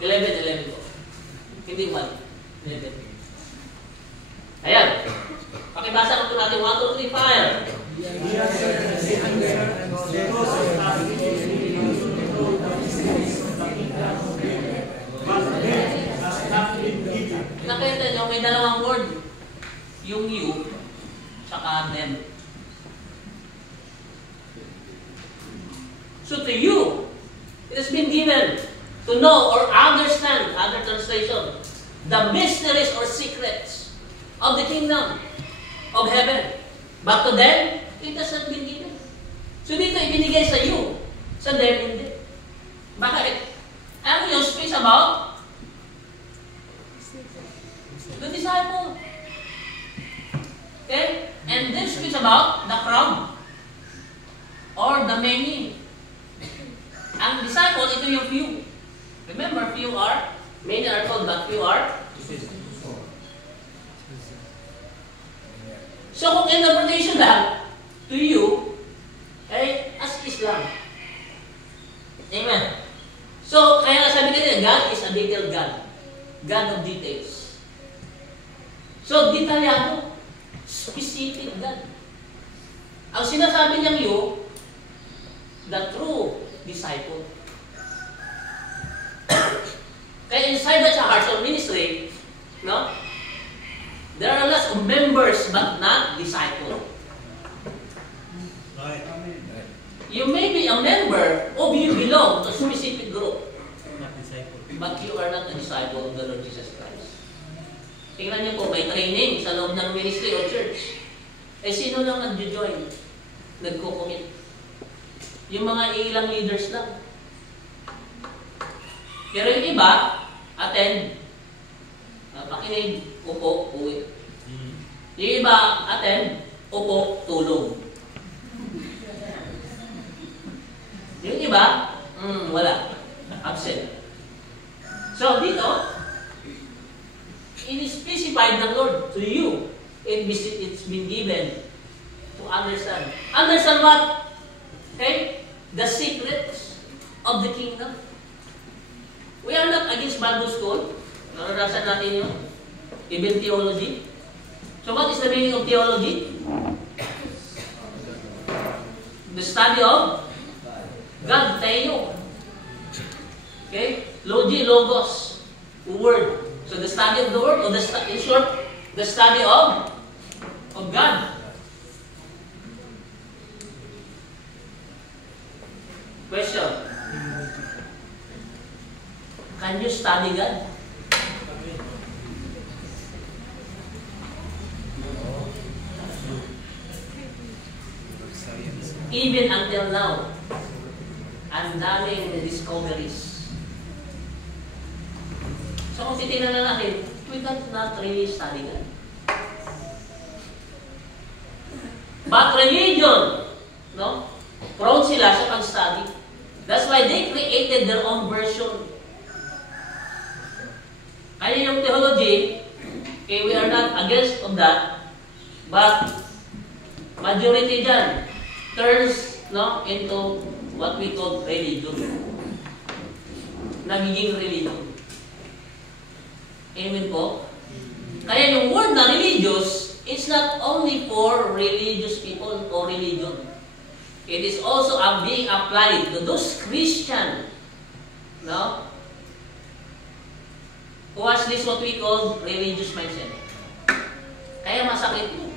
11 po. Hindi 1. 11. Ayan. Pakibasa na po natin. 1, 2, 3, fire. Nakita nyo, may dalawang word. Yung you, saka them. So to you, it has been given to know or understand, other translation, the mysteries or secrets of the kingdom of heaven. But to them, it has not been given. So dito ibinigay sa you, sa them hindi. Bakit? Ano yung speaks about? The disciple. Okay? And this speaks about the crowd or the many. Ang disciple, ito yung few. Remember, few are, many are called, but few are. So kung interpretation lang, to you, ay as Islam. Amen. So, kaya nga sabi kanina, God is a detailed God. God of details. So, detalyado. Specific God. Ang sinasabi niyang you, the true disciple. Kaya inside the heart of ministry, no? There are lots of members but not disciple. Right. You may be a member or you belong to a specific group. Not disciple. But you are not a disciple of the Lord Jesus Christ. Tingnan niyo po, may training sa loob ng ministry o church. Eh, sino lang nag-join? Nagko-commit? Yung mga ilang leaders lang. Pero yung iba, attend. Makinig, upo, uwi. Yung iba, attend, upo, tulog. Yung iba, wala. Absent. So, dito, in-specified ng Lord to you. It's been given to understand. Understand what? Okay? The secrets of the kingdom. We are not against Bible school. Naranasan natin yun. Even theology. So what is the meaning of theology? The study of God, Theo. Okay? Logi, logos. Word. So the study of the word, or in short, the study of God. Question. Can you study God? Even until now, ang daming discoveries. So kung titignan na natin, we cannot really study God. But religion, no? Prone sila sa pag-study. That's why they created their own version. Kaya yung theology, okay, we are not against of that, but majority dyan turns, no, into what we call religion. Nagiging religion. Amen po? Kaya yung word na religious, it's not only for religious people or religion. It is also being applied to those Christian, no, who has this what we call religious mindset. Kaya masakit yun.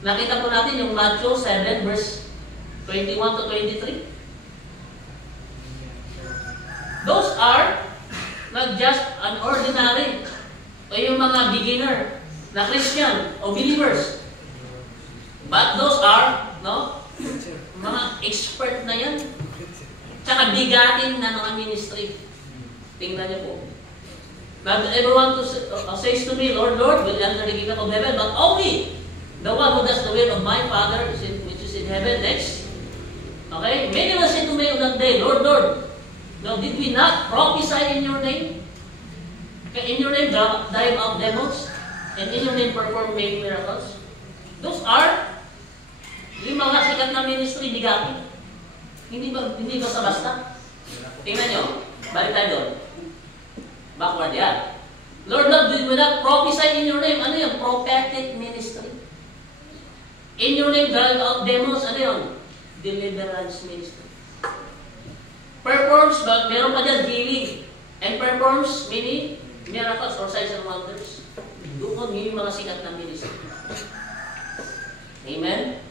Nakita po natin yung Matthew 7 verse 21 to 23. Those are not just an ordinary o yung mga beginner na Christian o believers. But those are, no, mga expert na yan. Tsaka bigatin na mga ministry. Tingnan niyo po. Not everyone says to me, Lord, Lord, will enter the kingdom of heaven, but only the one who does the will of my Father which is in heaven. Next. Okay? Many will say to me on that day, Lord, Lord, no, did we not prophesy in your name? In your name drive out demons, and in your name perform many miracles? Those are yung mga sikat na ministry bigatin. Hindi ba basta? Tingnan nyo. Balik tayo doon. Backward yan. Lord, we will not prophesy in your name. Ano yun? Prophetic ministry. In your name, drive out demons. Ano yun? Deliverance ministry. Performs, meron pa dyan healing. And performs many miracles or signs and wonders. Doon yung mga sikat na ministry. Amen?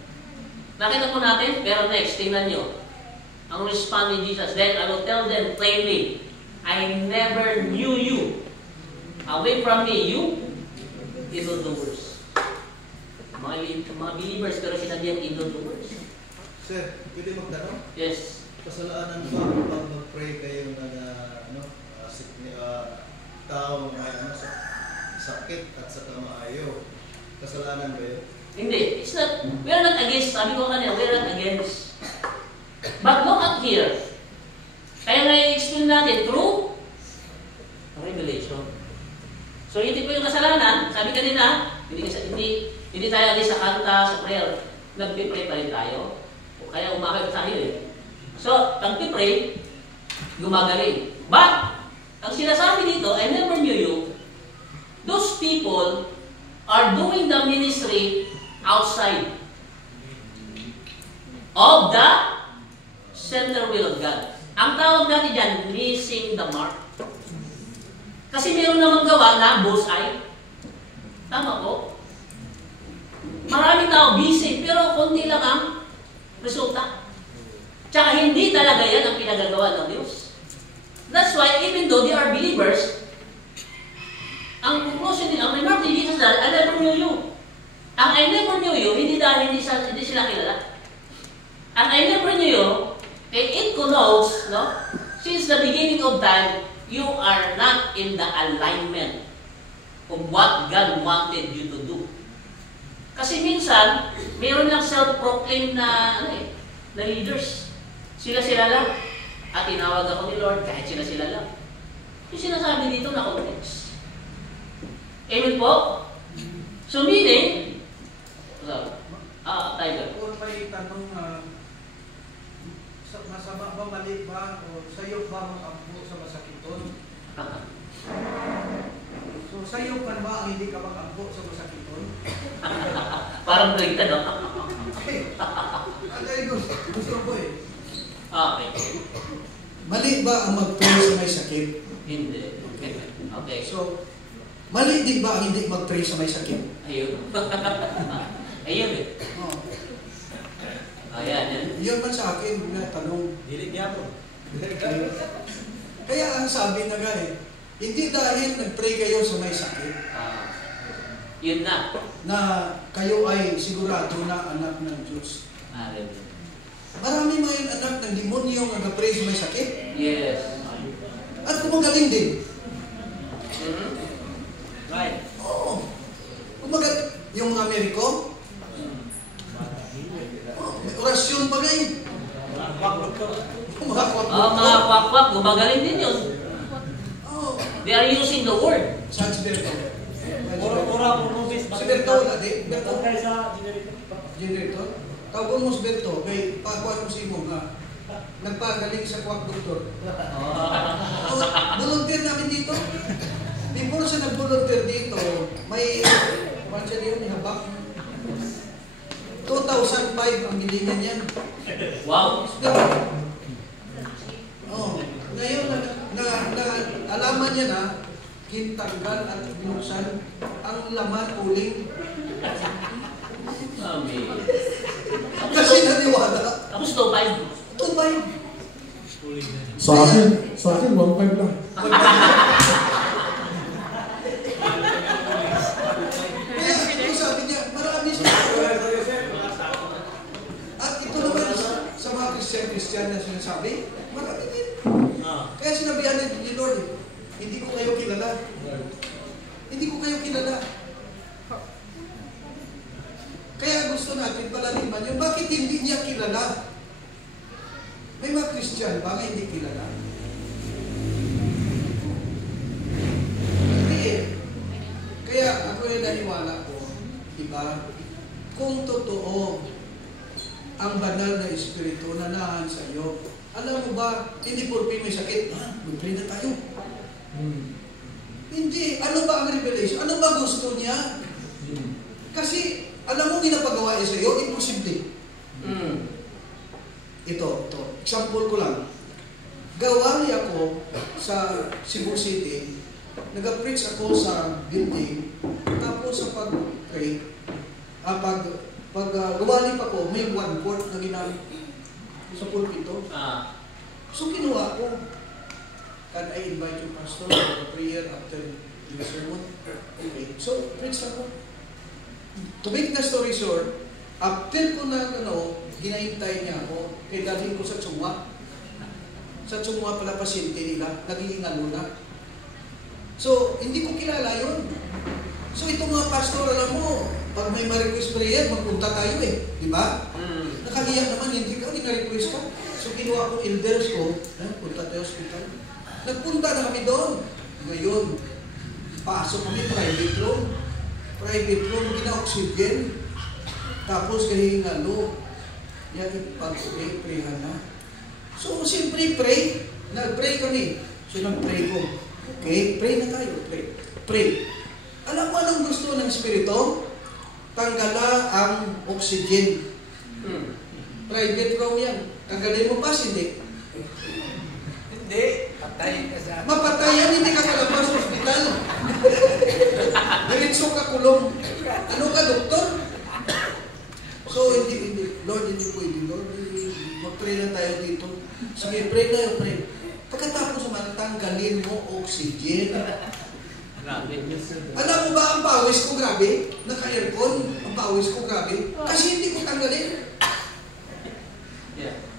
Nakita po natin, pero next, tingnan nyo. Ang respond ni Jesus, then I will tell them plainly, I never knew you. Away from me, you evildoers. Mga believers, pero sinabi ang evildoers. Sir, pwede magtanong? Yes. Kasalanan ba pag mag-pray kayo na tao may sakit at saka maayo? Kasalanan ba yun? Hindi. It's not, we're not against. Sabi ko kanina, we're not against. But look at here. Kaya nga i-explain natin through revelation. So, hindi po yung kasalanan. Sabi kanina, hindi tayo agad sa kanta, sa prayer. Nagpipray pa rin tayo. O kaya umakit tayo eh. So, nagpipray, gumagaling. But, ang sinasabi dito, I never knew you. Those people are doing the ministry outside of the center will of God. Ang tawag natin dyan, missing the mark. Kasi meron namang gawa na bullseye. Tama po? Maraming tao busy, pero konti lang ang resulta. Tsaka hindi talaga yan ang pinagagawa ng Diyos. That's why, even though they are believers, ang conclusion nila, ang remark ni Jesus dahil, I never knew you. Ang I never knew you, hindi dahil hindi sila kilala. Ang I never knew you, it connotes, no? Since the beginning of time, you are not in the alignment of what God wanted you to do. Kasi minsan, mayroon lang self-proclaimed na, na leaders. Sila-sila lang. At tinawag ako ni Lord kahit sila-sila lang. Yung sinasabi dito na context. Amen po? So meaning, Tiger. Kung may tanong na masama ba, mali ba, o sayo ba mag-ampo sa masakiton? So sayo ka ba ang hindi ka mag-ampo sa masakiton? Parang break no? Okay. Gusto ko eh. Okay. Mali ba ang mag-pray sa may sakit? Hindi. Okay. So, mali din ba ang hindi mag-pray sa may sakit? Ayun. Ayun eh. Oh. Ayan, yan. Yun man sa akin, na tanong. Dilig niya po. Kaya ang sabi na nga hindi dahil nag-pray kayo sa may sakit, Yun na. na kayo ay sigurado na anak ng Diyos. Hallelujah. Marami mga anak ng demonyo nga nag-pray sa may sakit. Yes. At kumagaling din. Mm-hmm. Right. Oo. Kumagaling. Yung mga Ameriko, may orasyon pa ngayon. Mga kwak-kwak, gumagaling din yun. Oh. They are using the word. Saan si Berto? Si Berto Berto wala di? Berto? sa Generator? Tawag mo si Berto, kay pakuan mo si mo nga. Nagpagaling sa kwak doktor. Volunteer namin dito. Before siya nag-volunteer dito, may siya yun, habak. 2005 ang bilingan yan. Wow. Oh, ngayon alaman niya na kintanggal at binuksan ang laman uling. Amen. Kasi naniwala. Tapos tupay. Tubay. Sa akin 1.5 lang. Kaya ito sabi niya, marami siya. At ito naman sa mga Christian na sinasabi, marami din. Kaya sinabihan ni Lord, hindi ko kayo kilala. Hindi ko kayo kilala. Kaya gusto natin palaliman yung bakit hindi niya kilala. May mga Christian ba nga hindi kilala? Hindi eh. Kaya ako yung naniwala ko, diba? Kung totoo ang banal na espiritu na nahan sa iyo, alam mo ba, hindi porke may sakit, mag-pray na tayo. Hindi. Ano ba ang revelation? Ano ba gusto niya? Kasi, alam mo, ginapagawa niya sa iyo, imposible. Ito. Example ko lang. Gawa niya ako sa Cebu City. Nag-preach ako sa building. Tapos sa pag-pray, pag gumali pa ko, may 1/4 na ginamit sa pulpito. So, kinuha ko. Can I invite you, Pastor, for a prayer after the sermon? Okay. So, preach ako. To make the story short, after ko na, ginahintay niya ako, kaya dalhin ko sa Tsungwa. Sa Tsungwa pala pasyente nila, naging na. So, hindi ko kilala yun. So, itong mga pastor, alam mo, pag may ma-request prayer, magpunta tayo di ba? Nakaliyak naman, hindi ka, na-request ka. So, kinuha ko elders ko, punta tayo hospital. Nagpunta na kami doon. Ngayon, pasok kami, private room. Private room, gina-oxygen. Tapos, kahingalo. Yan, pag-pray-prayhan na. So, siyempre, pray. Nag-pray kami. So, nag-pray ko. Okay, pray na tayo. Pray. Alam mo anong gusto ng Espiritu? Tanggala ang oxygen. Private room yan. Tanggalin mo pa, hindi. Hindi. Patayin ka sa... Mapatayan, hindi ka kalabas sa hospital. Diretso ka kulong. Ano ka, doktor? So, hindi. Lord, hindi pwede. Lord, mag-pray na tayo dito. Sige, pray tayo, pray. Pagkatapos naman, tanggalin mo oxygen. Alam mo ba ang pawis ko grabe? Naka-aircon, ang pawis ko grabe. Kasi hindi ko tanggalin.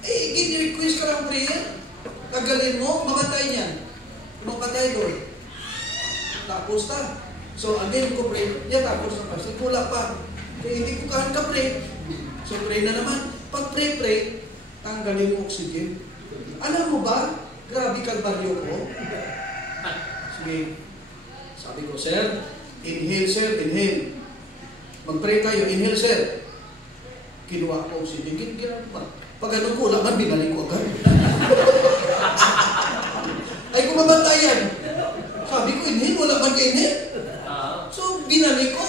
Gini-request ka ng prayer. Tanggalin mo, mamatay niyan. Mamatay doon. Tapos ta. So, again ko pray. Tapos na pa. Wala pa. Kaya hindi ko ka-pray. So, pray na naman. Pag pray, tanggalin mo oxygen. Alam mo ba, grabe kalbaryo ko. Sige. Sabi ko, sir, inhale. Mag-pray tayo, inhale, sir. Kinuha ko oxygen. Pag ano ko, laman, binalik ko agad. Ay, kumabantayan. Sabi ko, inhale, wala man inhale. So, binalik ko.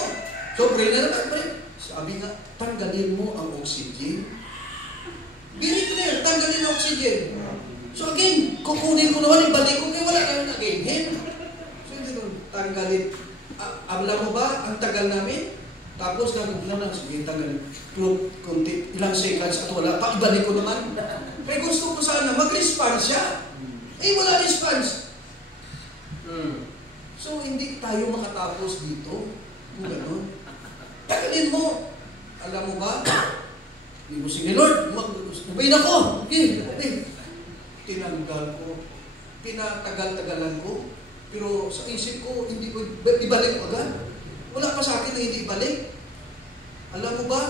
So, pray na naman, pray. Sabi nga, tanggalin mo ang oxygen. Binigner, tanggalin ang oxygen. So again, kukunin ko naman, ibalik ko, kaya wala ka nag-inhale. So hindi ko tanggalin. Alam mo ba, ang tagal namin? Tapos naguglan lang, sige, tanggalin. Kunti, ilang seconds at wala pa, ibalik ko naman. Kaya gusto ko sana, mag-response siya. Wala response. So hindi tayo makatapos dito. Kung gano'n. Tanggalin mo. Alam mo ba? Hindi mo, sige Lord, ubayin ako. Okay. Tinanggal ko. Pinatagal-tagalan ko. Pero sa isip ko, hindi ko ibalik agad. Wala pa sa akin na hindi ibalik. Alam mo ba?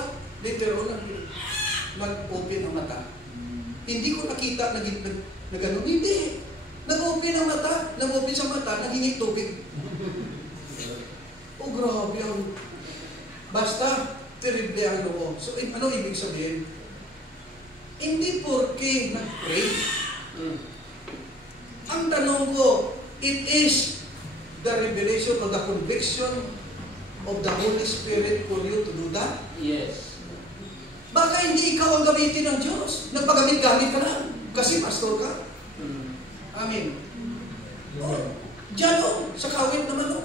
Later on, nag-open ang mata. Hindi ko nakita na gano'n. Hindi. Nag-open ang mata. Nag-open sa mata, naghingi tubig. Oh, grabe ang... Basta, terrible ang ko. So, ano ibig sabihin? Hindi porke nag-pray. Ang tanong ko, it is the revelation or the conviction of the Holy Spirit for you to do that? Yes. Baka hindi ikaw ang gamitin ng Diyos. Nagpagamit-gamit ka lang. Kasi pastor ka. Amen. Oh, diyan sa kawit naman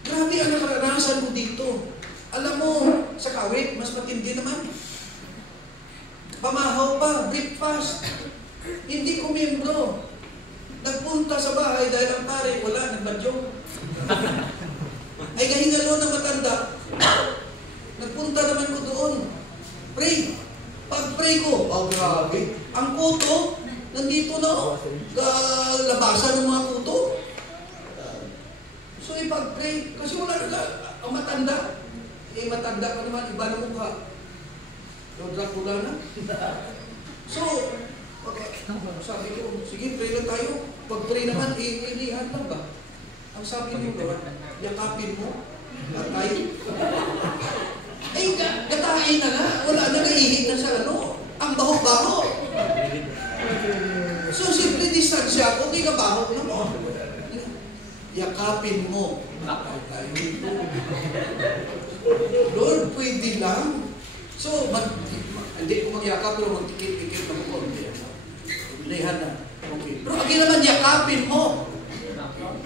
grabe ang nakaranasan mo dito. Alam mo, sa kawit, mas matindi naman. Pamahaw pa, breakfast. Hindi ko miyembro. Nagpunta sa bahay dahil ang pare, wala, nagbadyong. Ay kahingalo na matanda. Nagpunta naman ko doon. Pray. Pag-pray ko, grabe. Ang kuto, nandito na, labasan ng mga kuto. So, ipag-pray. Kasi wala na, ang matanda. Matanda pa naman, iba na mukha. Dracula na. So, sabi ko, sige, pray lang tayo. Pag-pray naman, ilihan lang ba? Ang sabi niyo, Lord, yakapin mo, gatay. Gatahin na nga. Wala na, naihig na sa ano. Ang bahok-bahok. So, simple distansya ako, di ka bahok na mo. yakapin mo. Lord, pwede lang. So, hindi ko magyakap, pero magtikit-tikit na ko. Lihan na. Okay. Pero lagi naman yakapin mo.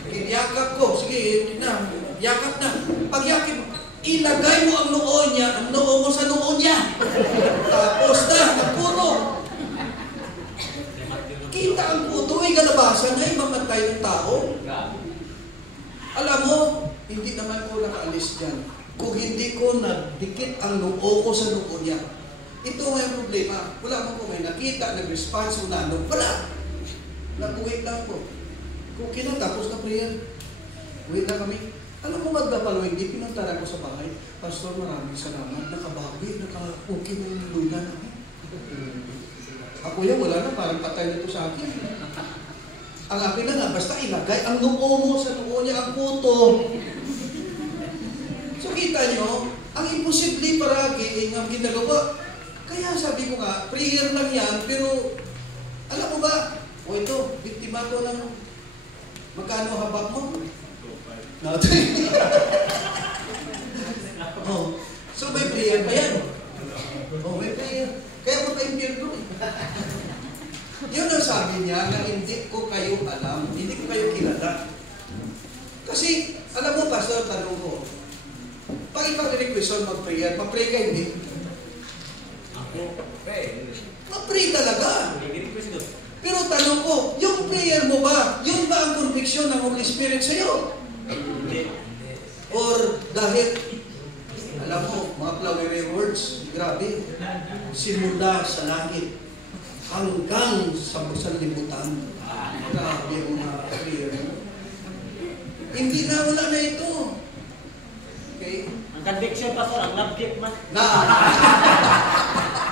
Yakap ko. Sige, na. Yakap na. Pag yakap, ilagay mo ang noo mo sa noo niya. Tapos na, napuno. Kita ang puto, ay galabasan niya, mamatay ng tao. Alam mo, hindi naman ko nakaalis dyan. Kung hindi ko nadikit ang noo ko sa noo niya. Ito may problema. Wala mo ko may nakita, nag-response, unano. Wala. Nag-wait lang po. Kung kinatapos na prayer, wait lang kami. Alam mo magdapalo, hindi pinuntaran ko sa bahay. Pastor, maraming salamat. Nakabawi, naka-okay mo yung luna namin. Ako yan, wala na. Parang patay na ito sa akin. Ang akin na nga, basta ilagay ang noo mo sa noo niya, ang puto. So kita nyo, ang imposible paragi ang ginagawa. Kaya sabi ko nga, prayer lang yan, pero alam mo ba, o ito, biktima to ng magkano habak mo? Oh, so may prayer pa yan. Oh, may prayer. Kaya magka-impyerno eh. Yun ang sabi niya na hindi ko kayo alam, hindi ko kayo kilala. Kasi, alam mo, Pastor, tanong ko, pag ipag-requestion mag-prayer, mag-pray ka hindi? Mag-pray talaga. Pero tanong ko, yung prayer mo ba, yun ba ang conviction ng Holy Spirit sa'yo? Or dahil, alam mo, mga flowery words, grabe, simula sa langit hanggang sa libutan. Grabe ang mga prayer mo. Hindi na, wala na ito. Okay? Ang conviction, Pastor, ang love-gift man.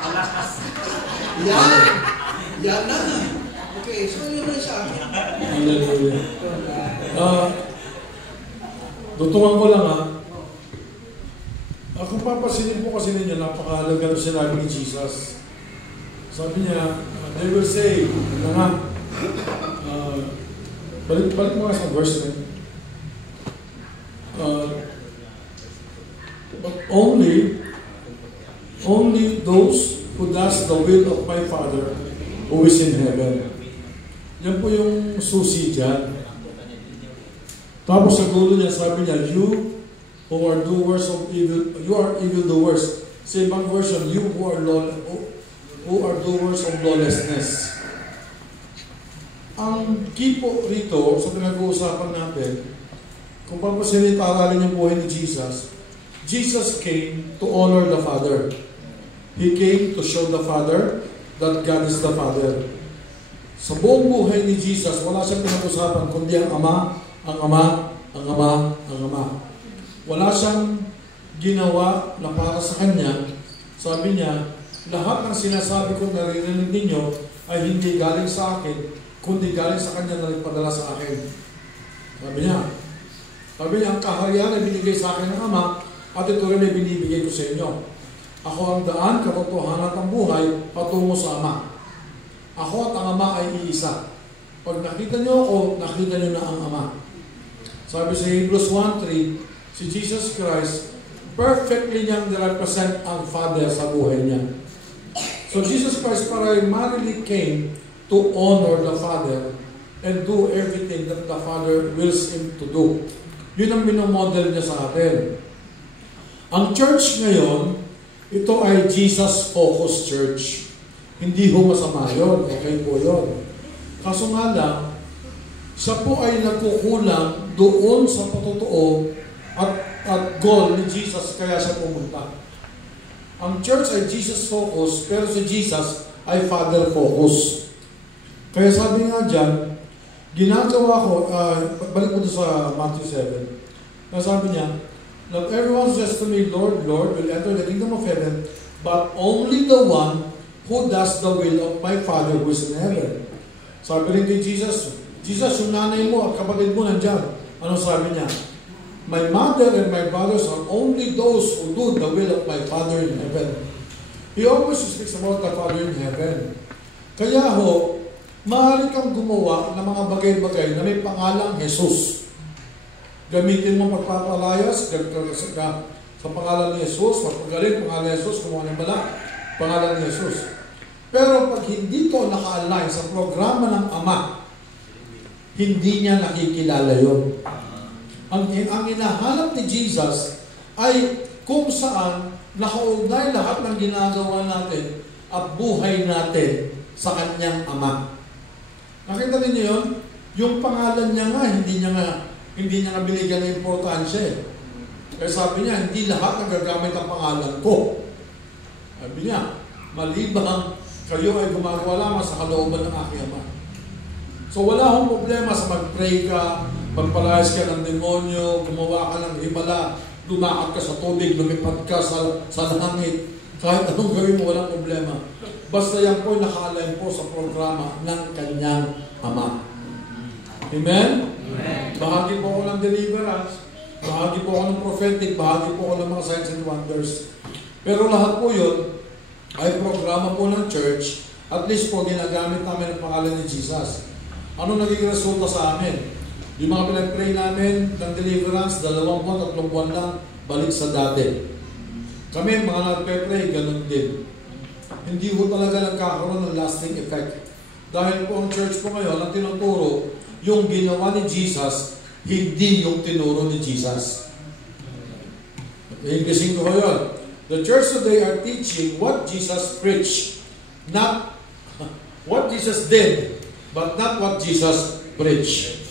Ang lakas. Yan na. Okay, so yun na sa akin. Hallelujah. Tutungan ko lang kung papasinin po kasi ninyo, napakahalaga na sinabi ni Jesus. Sabi niya, they will say, balik mo nga sa verse na but only those who does the will of my Father who is in heaven. Yan po yung susi dyan. Tapos sa dulo niya, sabi niya, you who are doers of evil, you are evildoers. Sa ibang version, you who are doers of lawlessness. Ang key po rito, sa pinag-uusapan natin, kung papasilita-aralin yung buhay ni Jesus, Jesus came to honor the Father. He came to show the Father that God is the Father. Sa buong buhay ni Jesus, wala siyang pinag-usapan kundi ang Ama, ang Ama, ang Ama, ang Ama. Wala siyang ginawa na para sa Kanya. Sabi niya, lahat ng sinasabi ko naririnig ninyo ay hindi galing sa akin, kundi galing sa Kanya na nagpadala sa akin. Sabi niya, ang kaharian ay binigay sa akin ng Ama, at ito rin ay binibigay ko sa inyo. Ako ang daan, katotohanan at ang buhay, patungo sa Ama. Ako at ang Ama ay iisa. Pag nakita niyo ako, nakita niyo na ang Ama. Sabi sa Hebrews 1:3, si Jesus Christ, perfectly niyang represent ang Father sa buhay niya. So Jesus Christ primarily came to honor the Father and do everything that the Father wills Him to do. Yun ang minomodel niya sa atin. Ang church ngayon, ito ay Jesus-focused church. Hindi ho masama yun. Okay po yun. Kaso nga lang, siya po ay nagkukulang doon sa patotoo at goal ni Jesus, kaya siya pumunta. Ang church ay Jesus-focused, pero si Jesus ay Father-focused. Kaya sabi nga dyan, ginagawa ko, balik mo doon sa Matthew 7, sabi niya, not everyone says to me, Lord, Lord, will enter the kingdom of heaven, but only the one who does the will of my Father who is in heaven. Sabi rin kay Jesus, yung nanay mo at kapatid mo nandyan. Ano sabi niya? My mother and my brothers are only those who do the will of my Father in heaven. He always speaks about the Father in heaven. Kaya ho, maaari kang gumawa ng mga bagay-bagay na may pangalang Jesus. Gamitin mo pagpapalayas, sa pangalan ni Jesus, magpagaling, pangalan ni Jesus, kung ano bala, pangalan ni Jesus. Pero pag hindi to naka-align sa programa ng Ama, hindi niya nakikilala yun. Ang hinahanap ni Jesus ay kung saan nakaugnay lahat ng ginagawa natin at buhay natin sa kanyang Ama. Nakita niyo yun? Yung pangalan niya nga, hindi niya nga binigyan ng importansya. Kaya sabi niya, hindi lahat ang gagamit ang pangalan ko. Sabi niya, malibang kayo ay gumagawa lamang sa kalooban ng aking Ama. So wala akong problema sa mag-pray ka, magpalayas ka ng demonyo, gumawa ka ng himala, lumakad ka sa tubig, lumipad ka sa langit. Kahit anong gawin mo, walang problema. Basta yan po naka-align po sa programa ng kanyang Ama. Amen? Amen. Bahagi po ako ng deliverance, bahagi po ako ng prophetic, bahagi po ako ng mga signs and wonders. Pero lahat po yun ay programa po ng church. At least po ginagamit namin ang pangalan ni Jesus. Ano naging resulta sa amin? Yung mga pinag-pray namin ng deliverance, 2 buwan, 3 buwan lang, balik sa dati. Kami, mga nagpe-pray, ganun din. Hindi po talaga nagkakaroon ng lasting effect. Dahil po ang church po ngayon, ang tinuturo, yung ginawa ni Jesus, hindi yung tinuro ni Jesus. Inglesin ko yun. The church today are teaching what Jesus preached, not what Jesus did, but not what Jesus preached.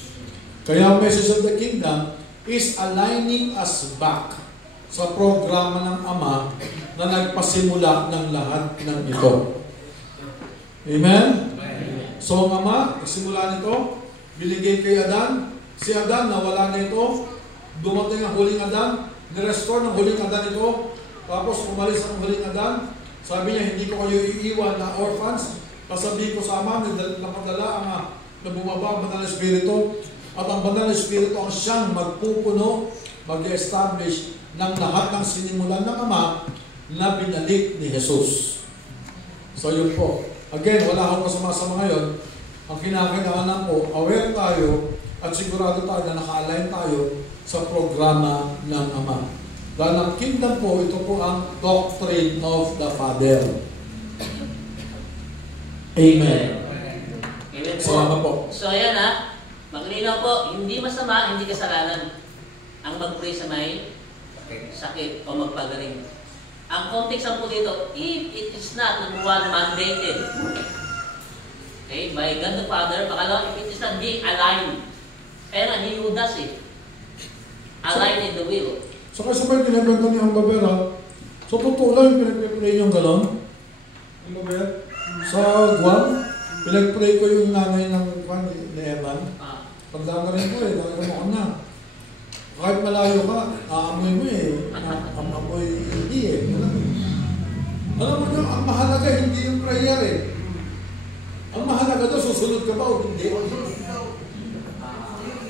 Kaya ang message of the kingdom is aligning us back sa programa ng Ama na nagpasimula ng lahat ng ito. Amen? So ang Ama, nagsimula nito, binigay kay Adan. Si Adan, nawala na ito. Dumating ang huling Adan. Nirestore ng huling Adan ito. Tapos umalis ang huling Adan. Sabi niya, hindi ko kayo iiwan na orphans. Kasabi ko sa Ama, napadala ang na bumaba ang Banal na Espiritu. At ang Banal na Espiritu ang siyang magpupuno, mag-establish ng lahat ng sinimulan ng Ama na binalik ni Jesus. So yun po. Again, wala akong masama-sama ngayon. Ang kinakailangan po, aware tayo at sigurado tayo na naka-align tayo sa programa ng Ama. Dahil ang kingdom po, ito po ang doctrine of the Father. Amen. Amen po. Salamat po. So ayan maglinaw po, hindi masama, hindi kasalanan ang mag-pray sa may sakit o magpagaling. Ang context po dito, if it is not, number one, mandated, okay, by God the Father, pakalawa, if it is not being aligned, pero hindi Judas aligned in the will. So kasi ba yung pinagkanta ni Ang Babera, so totoo lang yung pinag-pray yung galon? Ang Babera? Sa Guam, pinag-pray ko yung nanay ng ni Evan. Tandaan na rin ko talaga mo na. Kahit malayo ka, aamoy mo amoy hindi Alam mo nyo, ang mahalaga hindi yung prayer Ang mahalaga doon, susunod ka ba o hindi?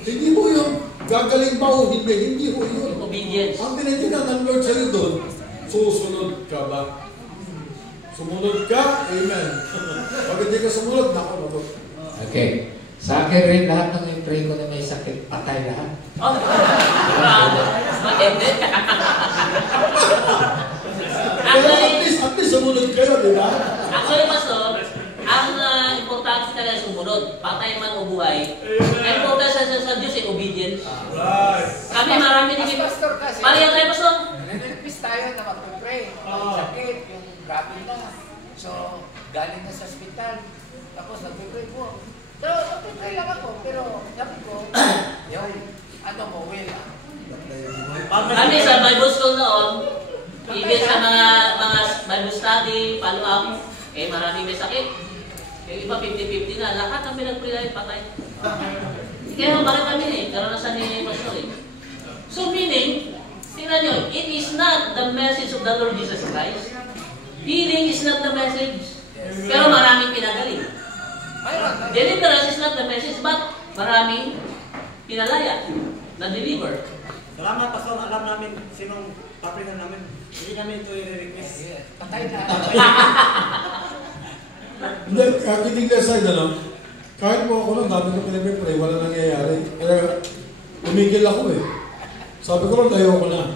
Hindi mo yung gagaling ba o hindi? Hindi mo yun. Obedience. Ang tinitingnan ng Lord sa'yo doon, susunod ka ba? Sumunod ka? Amen. Pag hindi ka sumunod, naku. Okay. Sa akin rin, lahat ng i-pray ko na may sakit, patay lahat. Oh, matindi. At least sumunod kayo, di ba? Actually, Pastor, ang importante talaga sumunod, patay man o buhay. Ang importante sa Diyos ay obedience. Kami marami din. Pastor kasi, Pareha tayo, Pastor. nilipis tayo na mag-pray. May sakit, yung grabe na. So, galing na sa ospital. Tapos nag-pray po. So, nag-pray lang ako. Pero, sabi ko, yung, will. Kami sa Bible School noon, even sa mga Bible study, follow-up, marami may sakit. Yung iba 50-50 na, lahat ang pinag-pray na patay. Kaya bakit kami karanasan ni Pastor So meaning, tingnan nyo, it is not the message of the Lord Jesus Christ. Healing is not the message. Pero maraming pinagaling. Deliverance is not the message, but maraming pinalaya, na-deliver. Salamat, Pastor. Alam namin sinong paprinan namin. Hindi kami ito i-request. Patay na. Hindi, kidding aside, kahit mo ako lang, dami ko pinag-pray, wala nangyayari. Kaya, tumigil ako Sabi ko, Lord, ayoko na.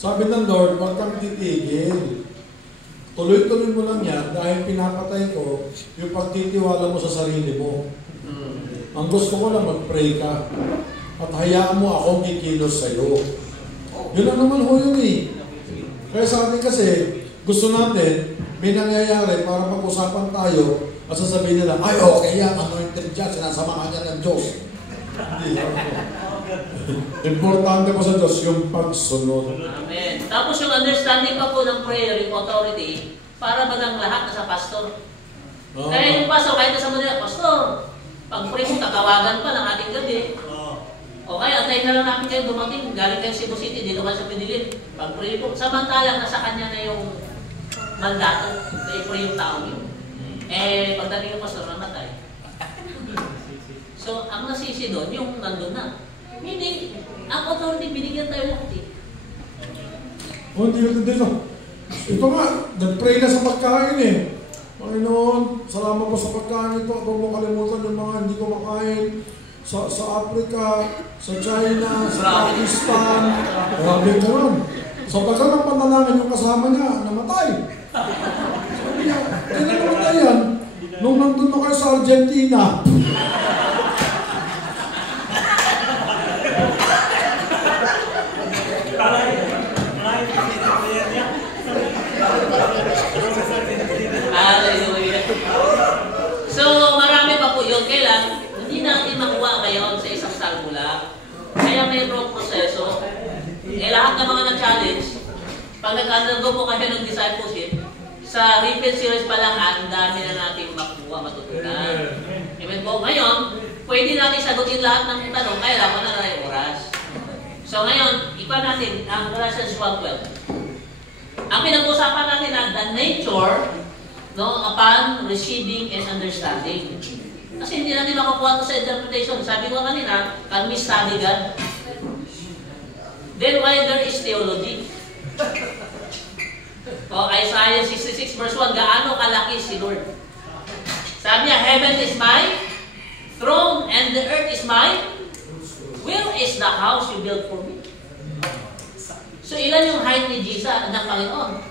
Sabi ng Lord, huwag kang titigil. Tuloy-tuloy mo lang yan dahil pinapatay ko yung pagtitiwala mo sa sarili mo. Ang gusto ko lang, mag-pray ka. At hayaan mo akong kikilos sa'yo. Yun lang naman ho yun eh. Kaya sa atin kasi, gusto natin, may nangyayari para pag-usapan tayo at sasabihin nila, ay okay yan, anointed dyan, sinasamahan niya ng Diyos. Hindi. Importante pa sa Diyos yung pagsunod. Amen. Tapos yung understanding pa po ng prayer, yung authority, para bagang lahat na sa pastor. Kaya yung pastor, kahit sa Manila, pastor, pag pray mo, tatawagan pa ng ating gabi. Okay, antayin na lang namin kayo dumating, galing kayo Cebu City, dito ka sa Pinilin. Pag pray po, samantalang nasa kanya na yung mandato, na i-pray yung tao yun. Eh, pagdating yung pastor, namatay. So, ang nasisi doon, yung nandun na. Meaning, ang authority, binigyan tayo lahat eh. O, hindi natin dito. Ito nga, nag-pray na sa pagkain eh. Panginoon, salamat po sa pagkain ito. Huwag mo kalimutan yung mga hindi ko makain. Sa Africa, sa China, sa Pakistan. Grabe ka nun. Sa tagal ng panalangin yung kasama niya, namatay. Sabi niya, kailan namatay yan? Nung nandun na kayo sa Argentina. So, marami pa po yun. Kailan? Hindi natin makuha ngayon sa isang salmo lang. Kaya mayroong proseso. Lahat ng mga na-challenge, pag nag-undergo po kayo ng discipleship, sa repeat series pa lang, ang dami na natin makuha, matutunan. Amen po. Ngayon, pwede natin sagutin lahat ng tanong, kaya lang na na yung oras. So ngayon, ipa natin ang Galatians 1:12. Ang pinag-usapan natin na the nature upon receiving and understanding. Kasi hindi natin makukuha ito sa interpretation. Sabi ko kanina, can we study God? Then why there is theology? Isaiah 66 verse 1, gaano kalaki si Lord? Sabi niya, heaven is my throne and the earth is my will is the house you built for me. So ilan yung height ni Jesus ng Panginoon?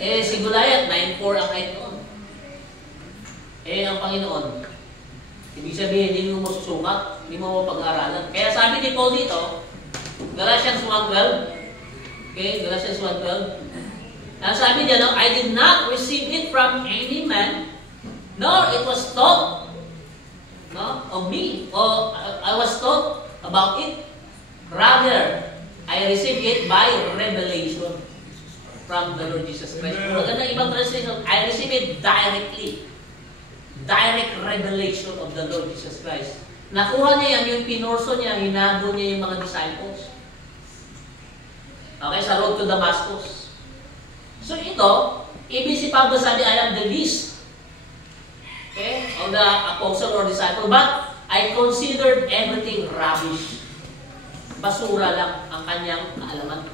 Si Goliath, 9'4 ang height noon. Ang Panginoon, ibig sabihin, hindi mo susukat, hindi mo pag-aaralan. Kaya sabi ni Paul dito, Galatians 1:12, okay, Galatians 1:12, sabi niya, I did not receive it from any man, nor it was taught of me, or I was taught about it. Rather, I received it by revelation from the Lord Jesus Christ. Maganda ibang translation, I received it directly. Direct revelation of the Lord Jesus Christ. Nakuha niya yan, yung pinorso niya, hinado niya yung mga disciples. Okay, sa road to Damascus. So ito, ibig si Pablo sabi, I am the least, okay, of the apostle or disciple, but I considered everything rubbish. Basura lang ang kanyang kaalaman.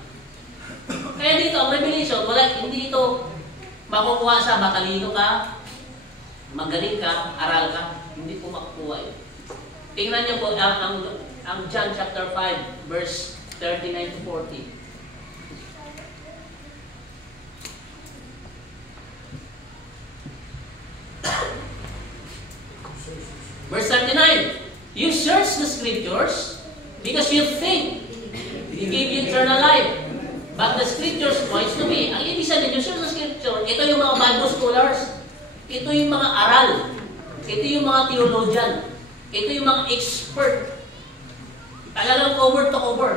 Kaya dito, ang revelation, hindi ito makukuha sa matalino ka, magaling ka, aral ka, hindi po makukuha yun. Tingnan niyo po ang John chapter 5, verse 39 to 40. Verse 39, you search the scriptures because you think they give you eternal life. But the scriptures points to me. Ang ibig sabihin, you search the scripture, ito yung mga Bible scholars, ito yung mga aral, ito yung mga theologian, ito yung mga expert. Talagang cover to cover.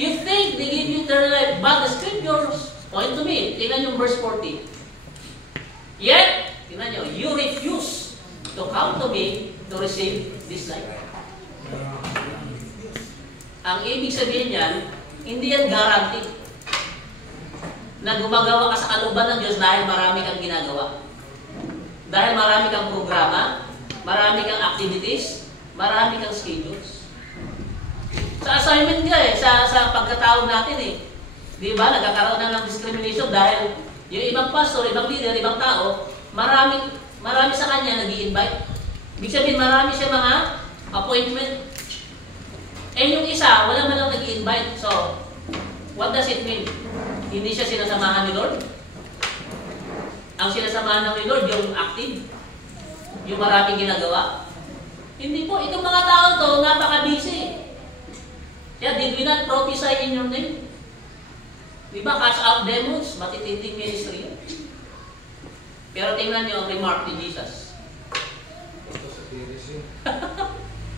You think they give you eternal life, but the scriptures point to me. Tingnan yung verse 40. Yet, tingnan nyo, you refuse to come to me to receive this life. Ang ibig sabihin yan, hindi yan guarantee na gumagawa ka sa kalooban ng Diyos dahil marami kang ginagawa. Dahil marami kang programa, marami kang activities, marami kang schedules. Sa assignment nga sa pagkatawag natin di ba, nagkakaroon na ng discrimination dahil yung ibang pastor, ibang leader, ibang tao, marami sa kanya nag-i-invite. Ibig sabihin, marami siya mga appointment. Eh yung isa, wala man lang nag-invite. So, what does it mean? Hindi siya sinasamahan ni Lord? Ang sinasamahan ng ni Lord, yung active, yung maraming ginagawa. Hindi po, itong mga tao to, napaka-busy. Kaya did we not prophesy in your name? Diba, cast out demons, matitinding ministry yun. Pero tingnan nyo ang remark ni Jesus.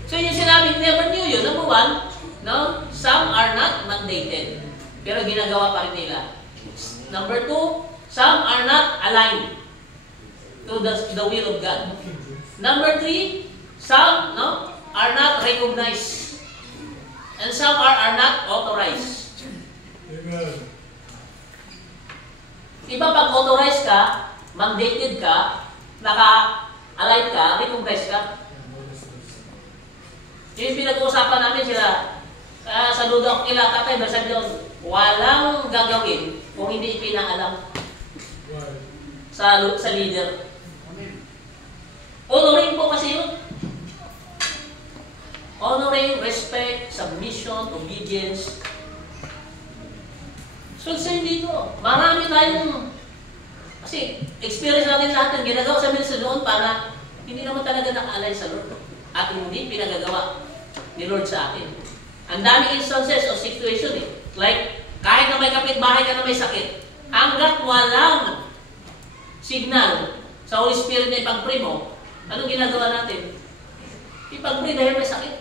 So yung sinabi, never knew yun. Number one, no, some are not mandated. Pero ginagawa pa rin nila. Number two, some are not aligned to the will of God. Number three, some are not recognized. And some are not authorized. Amen. Iba pag authorized ka, mandated ka, naka-aligned ka, recognized ka. Yung pinag-uusapan namin sila, sa Ludok nila, Tatay Bersan doon, walang gagawin kung hindi ipinaalam sa leader. Honoring po kasi yun. Honoring, respect, submission, obedience. So, same dito. Marami tayong, kasi experience natin lahat yung ginagawa sa ministry doon para hindi naman talaga naka-align sa Lord. At hindi pinagagawa ni Lord sa atin. Ang daming instances o situation eh. Like, kahit na may kapitbahay ka na may sakit, hanggat walang signal sa Holy Spirit na ipag-pray mo, anong ginagawa natin? Ipag-pray dahil may sakit.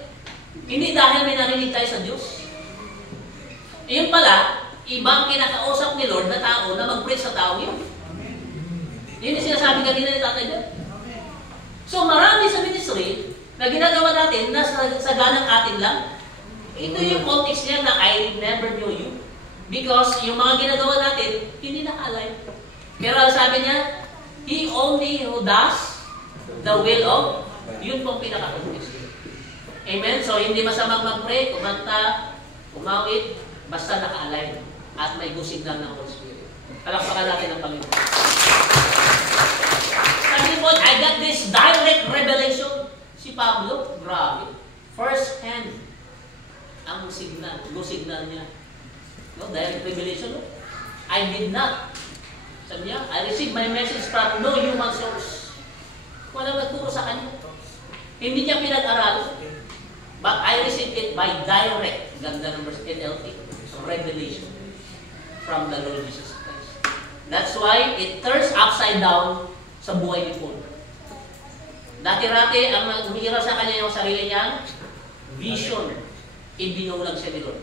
Hindi dahil may narinig tayo sa Diyos. Iyon pala, ibang kinakausap ni Lord na tao na mag-pray sa tao yun. Yun yung sinasabi kanina ni Tatay Dad. So marami sa ministry na ginagawa natin na sa ganang atin lang. Ito yung context niya na I never knew you. Because yung mga ginagawa natin, hindi naka-align. Pero sabi niya, He only who does the will of, yun pong pinaka-context. Amen? So hindi masamang mag-pray, kumanta, umawit, basta naka-align. At may gusig lang ng Holy Spirit. Palakpakan natin ang Panginoon. Sabi po, I got this direct revelation. Si Pablo, grabe. First hand ang signal, signal niya. No, direct revelation. No? I did not. Sabi niya, I received my message from no human source. Walang nagturo sa kanya. Hindi niya pinag-aral. But I received it by direct, ganda ng verse NLT, revelation from the Lord Jesus Christ. That's why it turns upside down sa buhay ni Paul. Dati-rati, ang umihira sa kanya yung sarili niyang vision. Ibinulag siya ni Lord.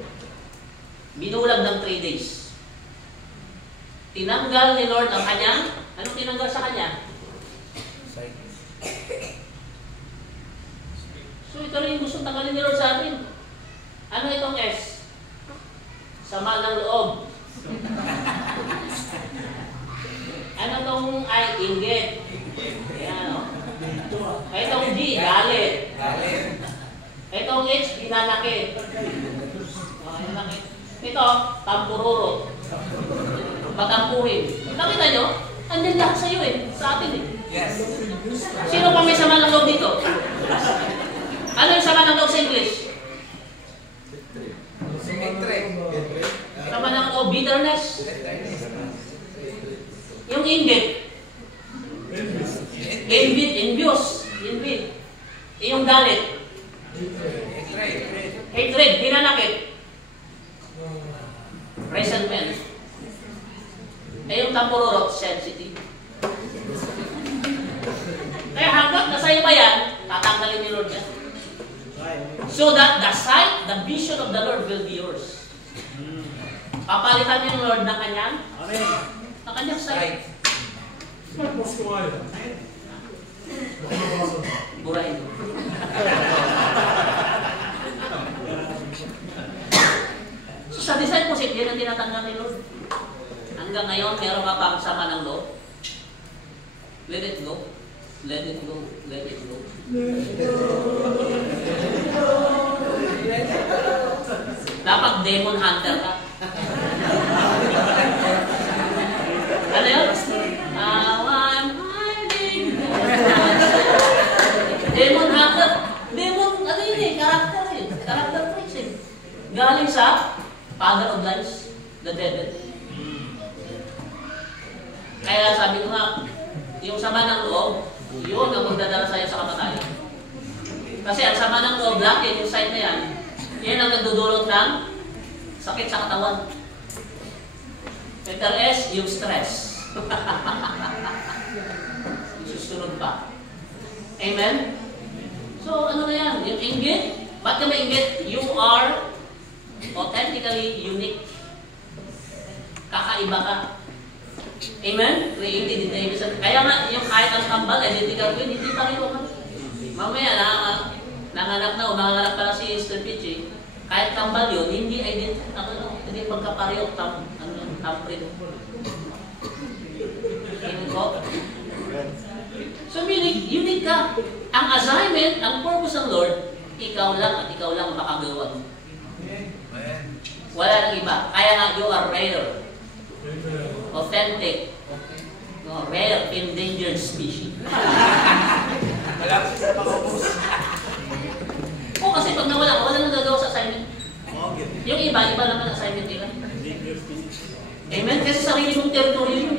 Binulag ng 3 days. Tinanggal ni Lord ang kanyang, anong tinanggal sa kanya? So ito rin yung gusto tanggalin ni Lord sa atin. Ano itong S? Sama ng loob. Ano itong I? Inggit. Ayan, no? Itong G, galit. Itong H, hinanakit. Ito, tampururo. Patampuhin. Nakita nyo? Andyan lahat sa iyo eh. Sa atin eh. Yes. Sino pa may sama ng loob dito? Ano yung sama ng loob sa English? Sama ng loob, bitterness. Yung inggit. Envious. Yung galit. Hatred. Hinanakit. Resentment. Yung tampururot, sensitive. Kaya hanggat nasa iyo ba yan, tatanggalin ni Lord yan. So that the sight, the vision of the Lord will be yours. Papalitan niyo ng Lord ng kanyang? Amen. Ng kanyang sight. Burahin mo. So sa discipleship, yan ang tinatanggal ni Lord. Hanggang ngayon, meron ka pang sama ng loob. Let it go. Let it go. Let it go. Dapat demon hunter ka. Ano yun? I'm hiding. Demon hunter. Demon, ano yun eh? Character eh. Character traits eh. Kaya sabi ko nga, yung sama ng loob, yun ang magdadala sa'yo sa kamatayan. Kasi ang sama ng loob, laki yung side na yan, yan ang nagdudulot ng sakit sa katawan. Letter S, yung stress. Susunod pa. Amen? So, ano na yan? Yung inggit, ba't ka mainggit? You are authentically unique. Kakaiba ka. Amen? Created in the image of... Kaya nga, yung kahit ang kambal, identical twin, hindi pa rin naman. Mamaya, nanganap na o nanganap pa na si Mr. Pichi, kahit kambal yun, hindi identical, hindi pagkapareho, tamprint. So meaning, unique ka. Ang assignment, ang purpose ng Lord, ikaw lang at ikaw lang makagawa. Wala nang iba. Kaya nga, you are rare. Authentic. No, rare, endangered species. Malapit sa pag-ubos. Oo, kasi pag nawala, wala nang gagawa sa assignment. Yung iba naman ang assignment nila. Amen? Kasi sarili mong teritoryo yun.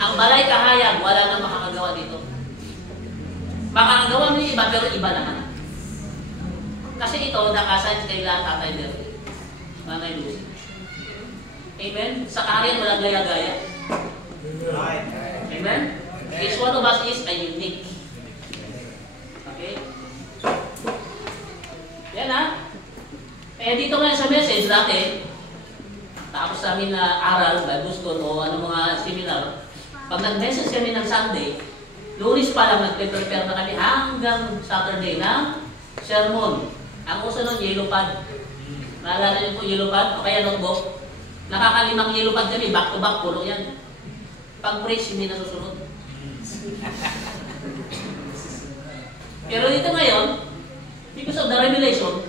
Ang balay kahayag, wala nang makakagawa dito. Makakagawa mo yung iba, pero iba naman. Kasi ito, nakasign kay Tatay Derby. Nanay Lucy. Amen? Sa karyan, walang gaya-gaya. Amen? Each one of us is a unique. Okay? Yan ha. Eh dito nga sa message natin, tapos sa amin na aral, Bible school o ano mga seminar, pag nag-message kami ng Sunday, Lunes pa lang nag-prepare na kami hanggang Saturday na sermon. Ang uso nun, yellow pad. Naalala niyo po yellow pad? O kaya notebook? Nakakalimang yellow pad kami, back to back, puno yan. Pag preach, hindi nasusunod. Pero dito ngayon, because of the revelation,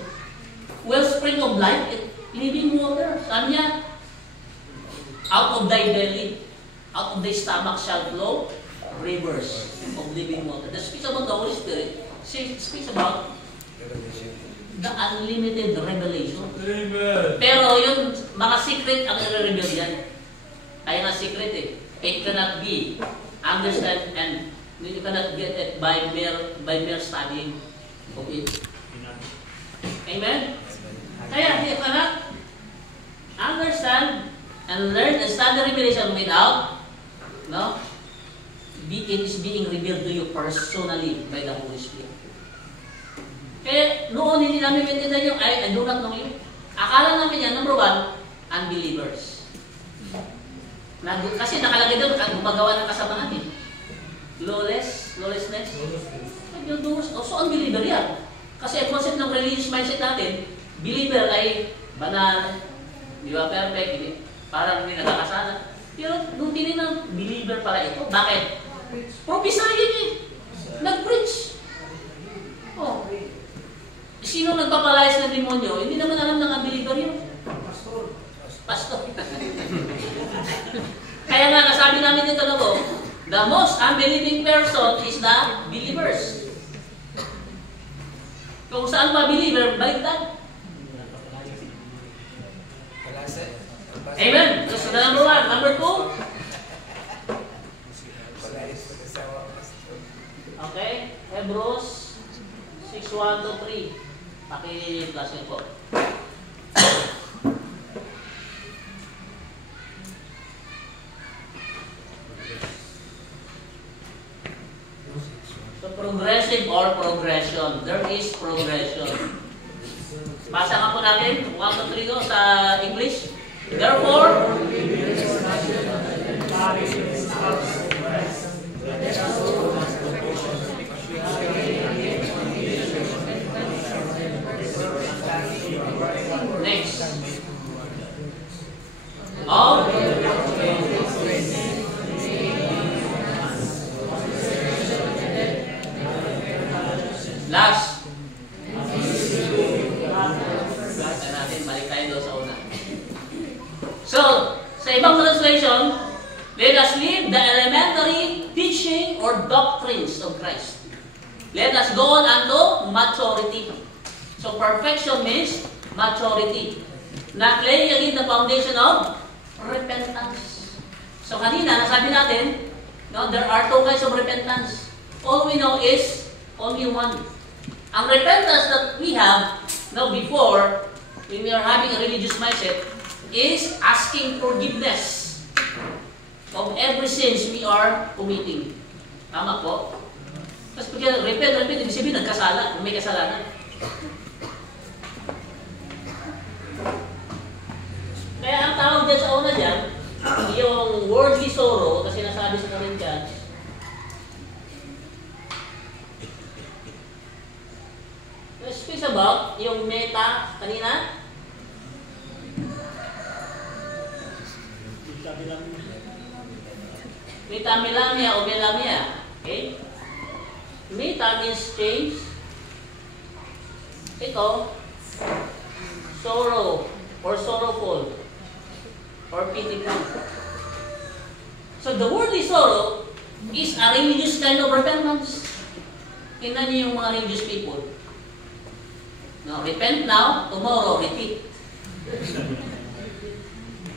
wellspring of life, living water. Sabi niya, out of thy belly, out of thy stomach shall flow rivers of living water. That speaks about the Holy Spirit. Speaks about the unlimited revelation. Amen. Pero yung mga secret ang i-reveal yan. Kaya nga secret eh. It cannot be understand and you cannot get it by mere studying of it. Amen? Kaya you cannot understand and learn and study revelation without, no? It is being revealed to you personally by the Holy Spirit. Kaya noon hindi namin maintindihan yung I do not know you. Akala namin yan, number one, unbelievers. Kasi nakalagay doon, gumagawa ng kasamaan eh. Lawlessness. So unbeliever yan. Kasi ang concept ng religious mindset natin, believer ay banal, di ba, perfect, parang hindi nakakasala. Pero nung tinignan, believer pala ito. Bakit? Prophesying eh. Nag-preach. Oh. Sino nagpapalayas ng demonyo? Hindi naman alam ng unbeliever yun. Pastor. Kaya nga, nasabi namin dito na po, the most unbelieving person is the believers. Kung saan pa believer, baliktad. Amen. So, the number one. Number two. Okay. Hebrews 6:1-3. Paki-plus yun po. So, progressive or progression. There is progression. Basa nga po natin. 1-3 go sa English. Therefore, next. Of last. Balik tayo doon sa una. So, sa ibang translation, let us leave the elementary teaching or doctrines of Christ. Let us go on unto maturity. So, perfection means maturity. Not laying again the foundation of repentance. So, kanina, nasabi natin, No, there are two kinds of repentance. All we know is only one. Ang repentance that we have before, when we are having a religious mindset, is asking forgiveness of every sins we are committing. Tama po? Tapos pag repent, ibig sabihin nagkasala, kung may kasalanan. Kaya ang tawag dyan sa una dyan, yung worldly sorrow, kasi nasabi sa Corinthians, it speaks about yung meta, kanina? Metamilamia o melamia. Okay? Meta means change. Ito, sorrow or sorrowful or pitiful. So the worldly sorrow is a religious kind of repentance. Tingnan niyo yung mga religious people. No, repent now, tomorrow repeat.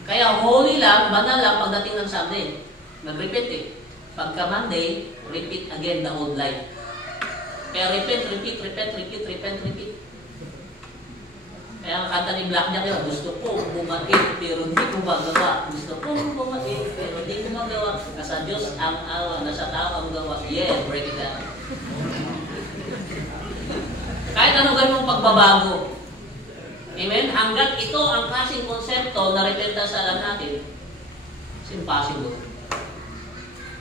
Kaya holy lang, banal lang pagdating ng Sunday. Nag-repeat eh. Pagka Monday, repeat again the old life. Kaya repent, repeat, repent, repeat, repent, repeat. Kaya ang kanta ni Black Jack, gusto ko bumati, pero hindi ko magawa. Gusto ko bumati, pero hindi ko magawa. Nasa Diyos ang awa, nasa tao ang gawa. Yeah, break it down. Kahit ano ganun pagbabago. Amen? Hanggat ito ang klaseng konsepto na repentance sa alam natin, it's impossible.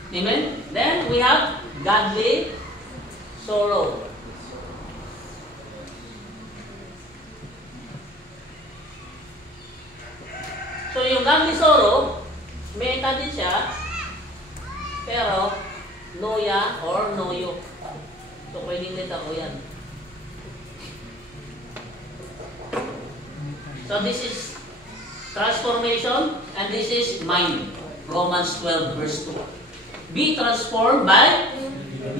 Amen? Then we have godly sorrow. So yung godly sorrow, meta din siya, pero noya or noyo. So pwedeng neta ko yan. So this is transformation and this is mind. Romans 12 verse 2. Be transformed by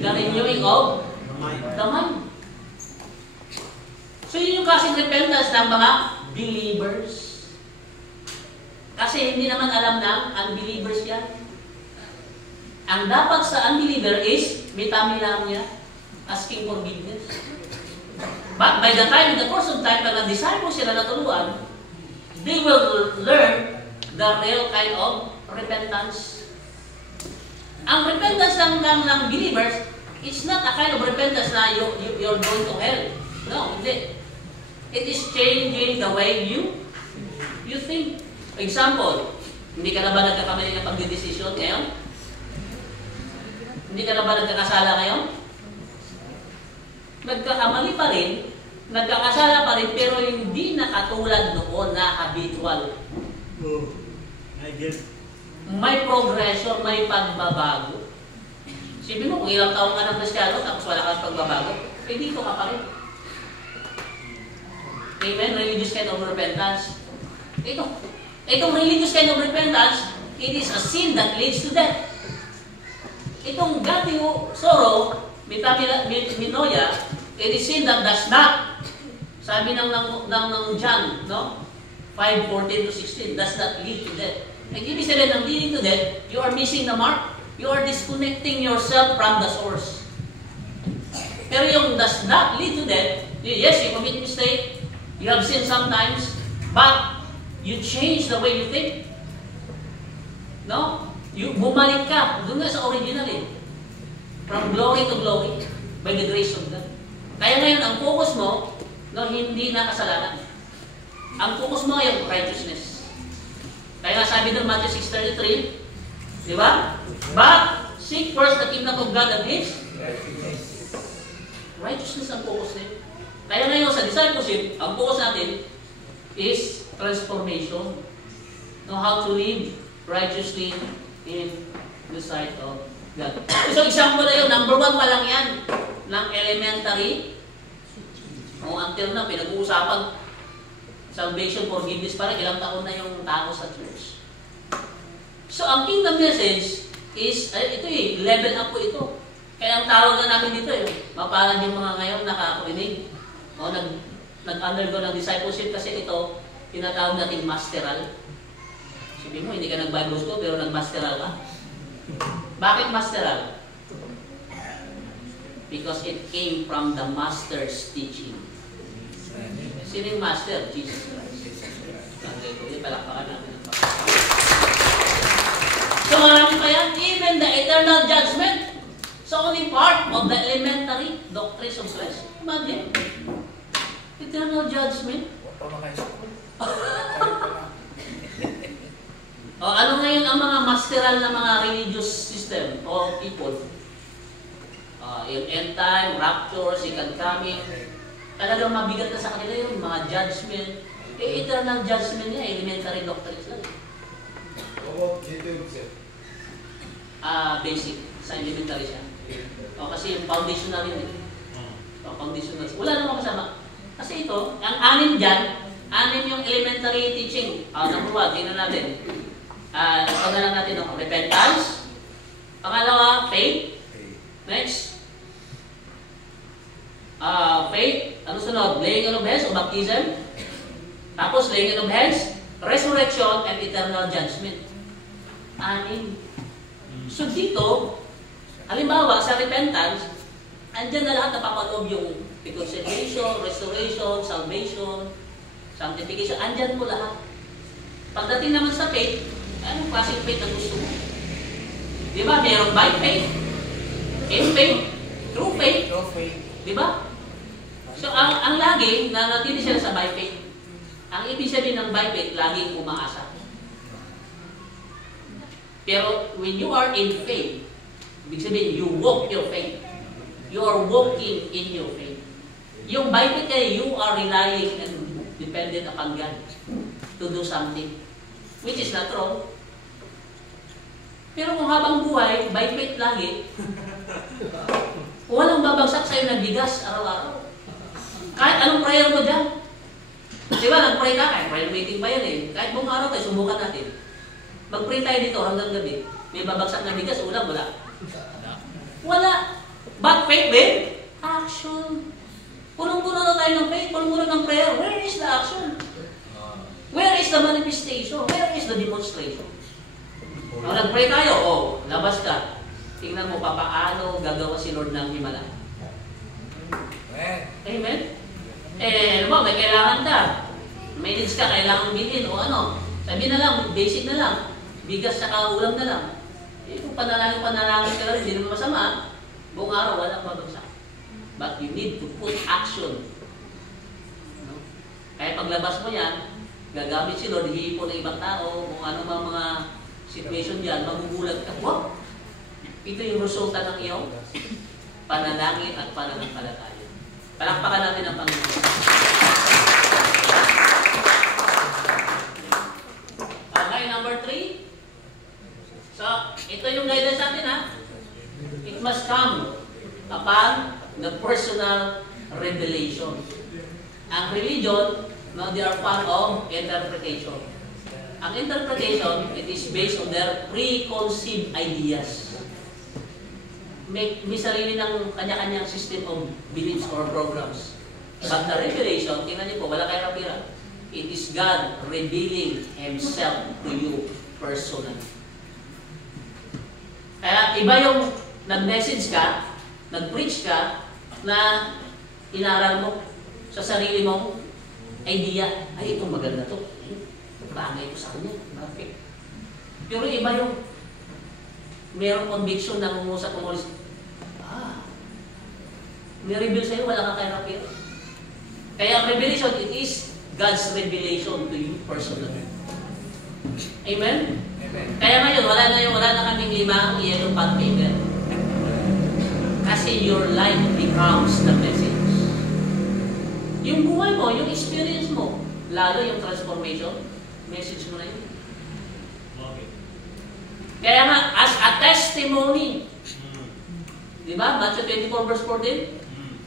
the renewing of the mind. So yun yung klaseng repentance ng mga believers. Kasi hindi naman alam ng unbelievers yan. Ang dapat sa unbeliever is metamilamia, asking forgiveness. But by the time, in the course of time, pag ang-disciples sila natuluan, they will learn the real kind of repentance. Ang repentance ng believers, it's not a kind of repentance na you're going to hell. No, hindi. It is changing the way you think. Example, hindi ka na ba nagkakamali ng pagdidesisyon ngayon? Hindi ka na ba nagkakasala ngayon? Nagkakamali pa rin, nagkakasala pa rin, pero hindi na katulad noon na habitual. I guess. May progression, may pagbabago. Sabi mo, kung ilang taong ka ng Kristiyano, tapos wala ka ng pagbabago, eh dito ka pa rin. Amen? Religious kind of repentance. Itong religious kind of repentance, it is a sin that leads to death. Itong godly sorrow, minoya, it is sin that does not, sabi ng John, no? 5:14-16, does not lead to death. Ibig sabihin ng leading to death, you are missing the mark. You are disconnecting yourself from the source. Pero yung does not lead to death, yes, you commit mistake, you have sinned sometimes, but you change the way you think. No? Bumalik ka. Doon nga sa original eh. From glory to glory. By the grace of God. Kaya ngayon, ang focus mo, hindi na kasalanan. Ang focus mo ay righteousness. Kaya nga sabi ng Matthew 6:33, di ba? But seek first the kingdom of God and His righteousness ang focus niya. Kaya ngayon sa discipleship, ang focus natin is transformation. Know how to live righteously in the sight of God. So example na yun, number 1 pa lang yan ng elementary. Until na pinag-uusapan salvation, forgiveness, parang ilang taon na yung tao sa church. So ang kingdom message is, ito level up po ito. Kaya ang tawag na namin dito mapalad yung mga ngayon nakakuinig. Nag-undergo ng discipleship kasi ito, tinatawag natin masteral. Sabi mo, hindi ka nag-Bible school pero nag-masteral ka. Bakit masteral? Because it came from the master's teaching. Sino yung master? Jesus Christ. Hallelujah. Palakpakan natin ang So marami pa yan. Even the eternal judgment. So only part of the elementary doctrines of flesh. Imagine. Eternal judgment. Ano ngayon ang mga masteral na mga religious system o people? Yung end time, rapture, second coming. Talagang mabigat na sa kanila yun, mga judgment. Eternal judgment niya, elementary doctrines lang. About YouTube, sir? Basic. Sa elementary siya. Kasi yung foundational yun eh. Foundational. Wala namang kasama. Kasi ito, ang anim dyan, anim yung elementary teaching. Number 1, tingnan natin. Pagdalang natin ng repentance. Pangalawa, faith. Next. Faith. Ano sunod? Laying on of hands o baptism. Tapos laying on of hands, resurrection, and eternal judgment. Anim. So dito, halimbawa sa repentance, andyan na lahat napapaloob yung reconciliation, restoration, salvation, sanctification, andyan po lahat. Pagdating naman sa faith, anong klaseng faith ang gusto mo? Di ba? Mayroong by faith, in faith, through faith. Di ba? So ang lagi, nanatili sila sa by faith. Ang ibig sabihin ng by faith, laging umaasa. Pero when you are in faith, ibig sabihin, you walk your faith. You are walking in your faith. Yung by faith kayo, you are relying and dependent upon God to do something, which is not wrong. Pero kung habang buhay, by faith lagi, walang babagsak sa'yo ng bigas araw-araw. Kahit anong prayer mo dyan. Di ba, nag-pray ka, kahit prayer meeting pa yan eh. Kahit buong araw tayo, subukan natin. Mag-pray tayo dito hanggang gabi. May babagsak na bigas, ulam, wala. Wala. But faith with action. Punong-puno na tayo ng faith, punong-puno ng prayer. Where is the action? Where is the manifestation? Where is the demonstration? Kung nag-pray tayo, labas ka. Tingnan mo pa paano gagawa si Lord ng himala. Amen? Ano ba, may kailangan ka. May needs ka, kailangan bilhin o ano. Sabi na lang, basic na lang. Bigas saka ulam na lang. Kung panalangin ka rin, hindi naman masama. Buong araw, walang babagsak. But you need to put action. No? Kaya paglabas mo yan, gagamit si Lord, hihipo ng ibang tao, kung ano mga situation dyan, magugulat ka. Wow! Ito yung resulta ng iyong panalangin at pananampalataya. Palakpakan natin ang Panginoon. Okay, number 3. So, ito yung guidance natin ha. It must come upon the personal revelation. Ang religion, no, they are part of interpretation. Ang interpretation, it is based on their preconceived ideas. May sarili ng kanya-kanyang system of beliefs or programs. But the revelation, tingnan niyo po, wala kayong kapira. It is God revealing Himself to you personally. Kaya iba yung nag-message ka, nag-preach ka, na inaral mo sa sarili mong idea. Ay, itong maganda to. Bagay ko sa kanya. Perfect. Pero iba yung mayroong conviction na ngungusap mo ulit. Ni-reveal sa'yo, wala kang kaya. Kaya ang revelation, it is God's revelation to you personally. Amen? Amen. Kaya ngayon, wala na kaming 5 yellow pad paper. Kasi your life becomes the message. Yung buhay mo, yung experience mo, lalo yung transformation, message mo na yun. Okay. Kaya nga, as a testimony, di ba? Matthew 24 verse 14,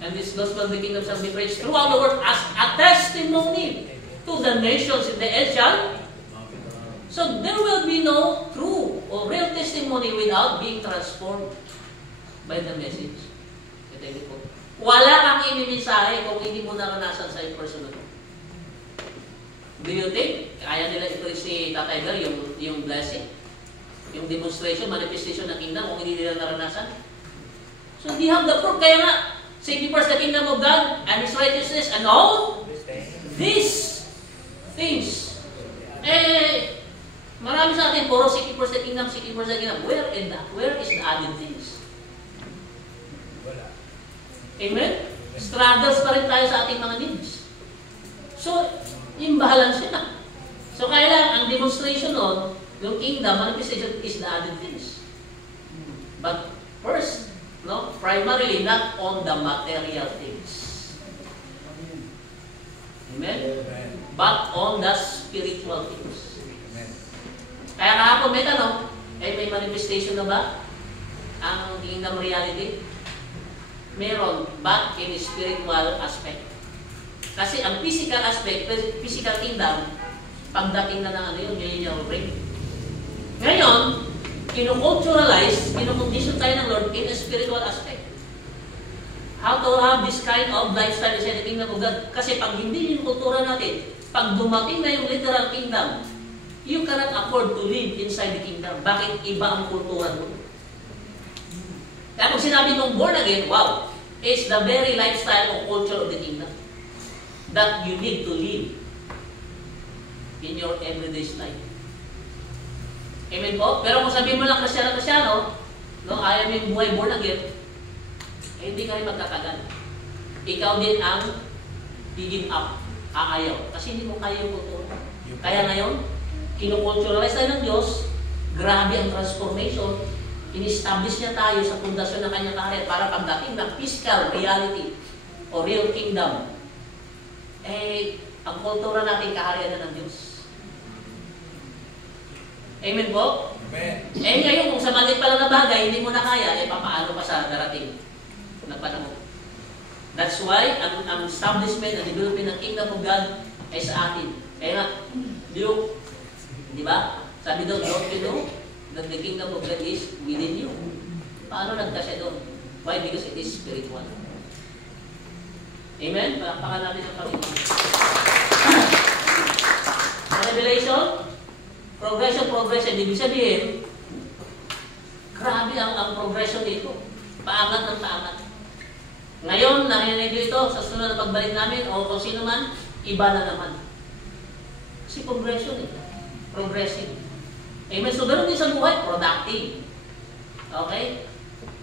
and this gospel of the kingdom shall be preached throughout the world as a testimony to the nations in the age. So there will be no true or real testimony without being transformed by the message. Wala kang imimensahe kung hindi mo naranasan sa personal. Do you think kaya nila i-preach si Tatay Gar yung blessing? yung demonstration, manifestation ng kingdom kung hindi nila naranasan? So they have the proof. Kaya nga, seek ye first the kingdom of God and His righteousness and all these things. Marami sa atin, puro seek ye first the kingdom, seek ye first the kingdom. Where is the added things? Amen? Struggles pa rin tayo sa ating mga needs. So, yung balance siya. So, kaya lang, ang demonstration nun, yung kingdom, manifestation is the added things. But first, no, primarily not on the material things. Amen? But on the spiritual things. Kaya kahapon may tanong, may manifestation na ba ang kingdom reality? Meron, but in spiritual aspect. Kasi ang physical aspect, physical kingdom, pagdating na ng yun yung bring. Ngayon, kinu-culturalize, kinu-condition tayo ng Lord in a spiritual aspect. How to have this kind of lifestyle inside the kingdom of God. Kasi pag hindi yung kultura natin, pag dumating na yung literal kingdom, you cannot afford to live inside the kingdom. Bakit iba ang kultura mo? Kaya kung sinabi mong born again, wow, it's the very lifestyle or culture of the kingdom that you need to live in your everyday life. Amen po? Pero kung sabihin mo lang Kristyano, no, ayaw mo yung buhay born again, hindi ka rin magtatagal. Ikaw din ang give up, aayaw. Kasi hindi mo kaya yung kultura. Kaya ngayon, kinu-culturalize tayo ng Diyos, grabe ang transformation, in-establish niya tayo sa pundasyon ng kanyang kaharian para pagdating ng physical reality o real kingdom, ang kultura natin kaharian na ng Diyos. Amen po? Amen. Ngayon, kung sa maliit pa lang na bagay, hindi mo na kaya, papaano pa sa darating na panahon? That's why, ang establishment, ang development ng kingdom of God ay sa atin. Kaya nga, di ba? Sabi daw, don't you know that the kingdom of God is within you? Paano nagkasya doon? Why? Because it is spiritual. Amen? Palakpakan natin ang Panginoon. Revelation, progression. Ibig sabihin, grabe ang progression dito. Paangat ng paangat. Ngayon, narinig ito sa sunod na pagbalik namin o kung sino man, iba na naman. Kasi progression progressive. Amen. So, ganun din sa buhay, productive. Okay?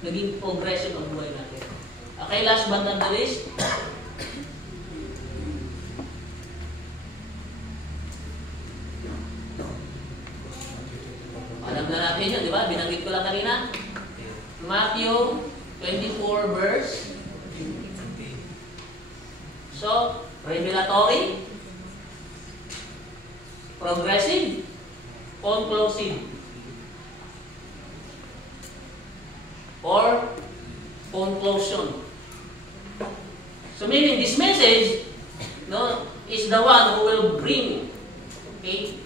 Naging progressive ang buhay natin. Okay, last but not the least. Alam na natin yun, di ba? Binanggit ko lang kanina. Matthew 24 verse. So, revelatory, progressive, conclusive, or conclusion. So meaning this message, no, is the one who will bring, okay,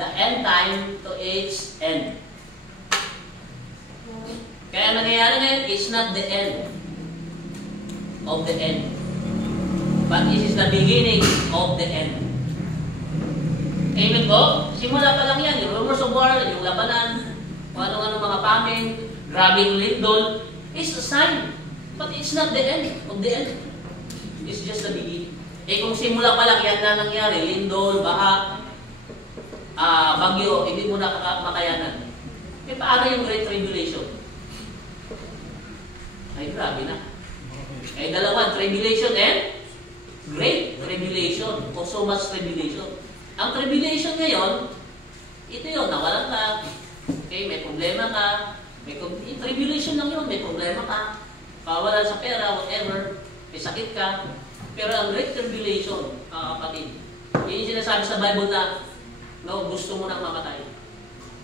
the end time to its end. Kaya nangyayari ngayon, it's not the end of the end, but this is the beginning of the end. Amen po? Simula pa lang yan, yung rumors of war, yung labanan, kung ano-ano mga famine, grabing lindol, is a sign. But it's not the end of the end. It's just the beginning. Kung simula pa lang yan na nangyari, lindol, baha, bagyo, hindi mo na makayanan. Paano yung Great Tribulation? Ay, grabe na. Dalawa, tribulation and Great Tribulation, o so much tribulation. Ang tribulation ngayon, ito yun, nawalan ka, okay, may problema ka, tribulation lang yun, may problema ka, kawalan sa pera, whatever, may sakit ka, pero ang Great Tribulation, kapatid, yun yung sinasabi sa Bible na, no, gusto mo nang mamatay,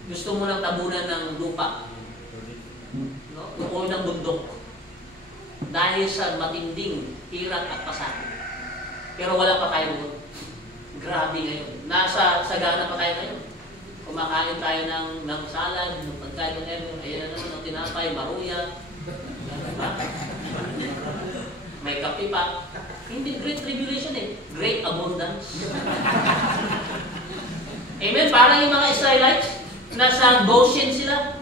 gusto mo nang tabunan ng lupa, no, tukoy ng bundok, dahil sa matinding hirap at pasakit. Pero wala pa tayo doon. Grabe ngayon. Nasa sagana pa tayo ngayon. Kumakain tayo ng salad, ng pagkain ng ever, ayan na naman, ng tinapay, maruya. May kape pa. Hindi Great Tribulation Great Abundance. Amen? Parang yung mga Israelites, Nasa Goshen sila.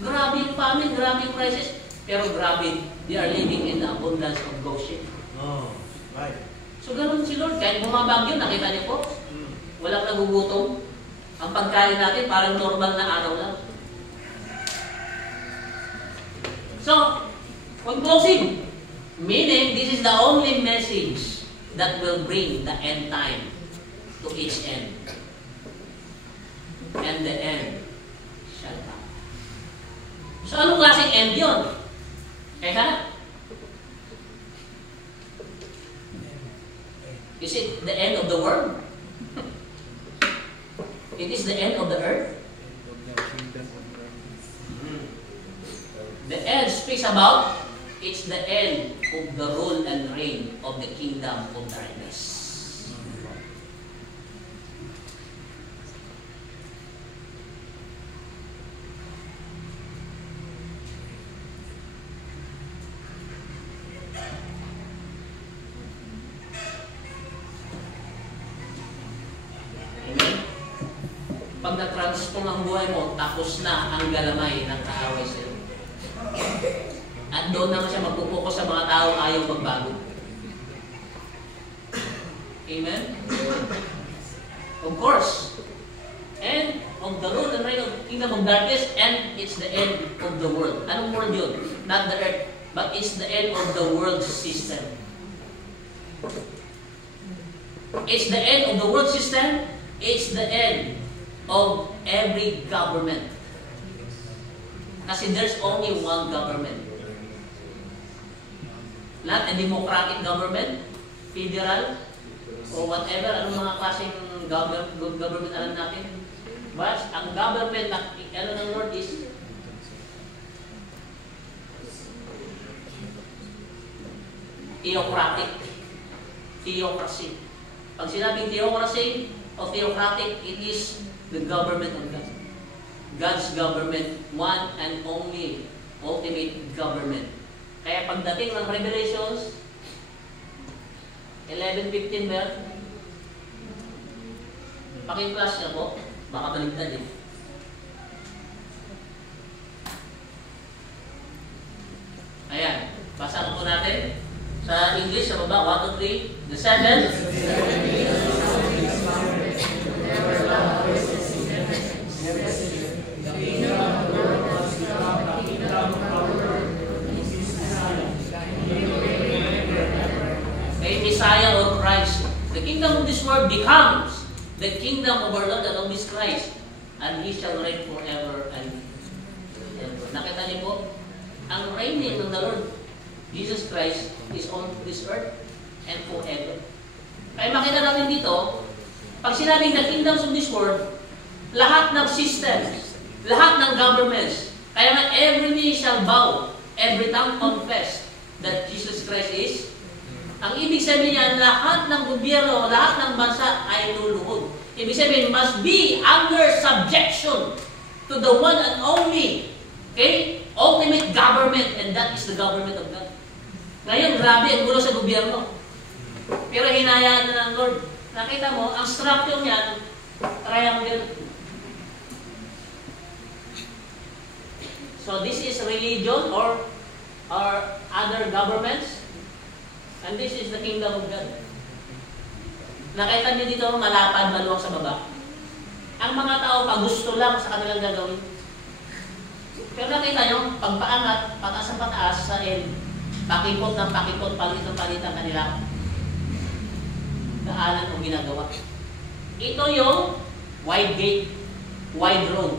Grabe yung famine, grabe yung crisis. Pero grabe, they are living in the abundance of Goshen. Oh, right. So ganun si Lord. Kahit bumabagyo, nakita niyo po, walang nagugutom. Ang pagkain natin parang normal na araw lang. So, on closing, meaning this is the only message that will bring the end time to its end. And the end shall come. So, anong klaseng end yun? Kaya, is it the end of the world? It is the end of the earth? The end speaks about, it's the end of the rule and reign of the kingdom of darkness. Pag na-transform ang buhay mo, tapos na ang galamay ng kaaway sa'yo. At doon naman siya magpupokus sa mga tao ayaw magbago. Amen? Of course. End of the rule and reign of the kingdom of darkness, and it's the end of the world. Anong world yun? Not the earth, but it's the end of the world system. It's the end of the world system. It's the end of every government. Kasi there's only one government. Not a democratic government, federal, or whatever, anong mga klaseng government alam natin. But ang government na ano ng Lord is theocratic. Theocracy. Pag sinabing theocracy o theocratic, it is the government of God. God's government, one and only ultimate government. Kaya pagdating ng Revelations 11:15 ba? Paki-flash na po. Baka baligtad eh. Ayan. Basa po natin. Sa English, sa baba, 1, 2, 3. The seventh. Messiah or Christ. The kingdom of this world becomes the kingdom of our Lord and of His Christ, and He shall reign forever and ever. Nakita niyo po, ang reigning ng the Lord Jesus Christ is on this earth and forever. Kaya makita natin dito, pag sinabing the kingdoms of this world, lahat ng systems, lahat ng governments, kaya nga every knee shall bow, every tongue confess that Jesus Christ is. Ang ibig sabihin niya, lahat ng gobyerno, lahat ng bansa ay luluhod. Ibig sabihin, must be under subjection to the one and only, okay, ultimate government, and that is the government of God. Ngayon, grabe ang gulo sa gobyerno. Pero hinayaan na ng Lord. Nakita mo, ang structure niya, triangle. So this is religion or other governments. And this is the kingdom of God. Nakita niyo dito, malapad, maluwag sa baba. Ang mga tao, pag gusto lang sa kanilang gagawin. Pero nakita niyo, pagpaangat, pataas ang pataas sa end, pakipot ng pakipot, palit ng palit ang kanilang daanan o ginagawa. Ito yung wide gate, wide road.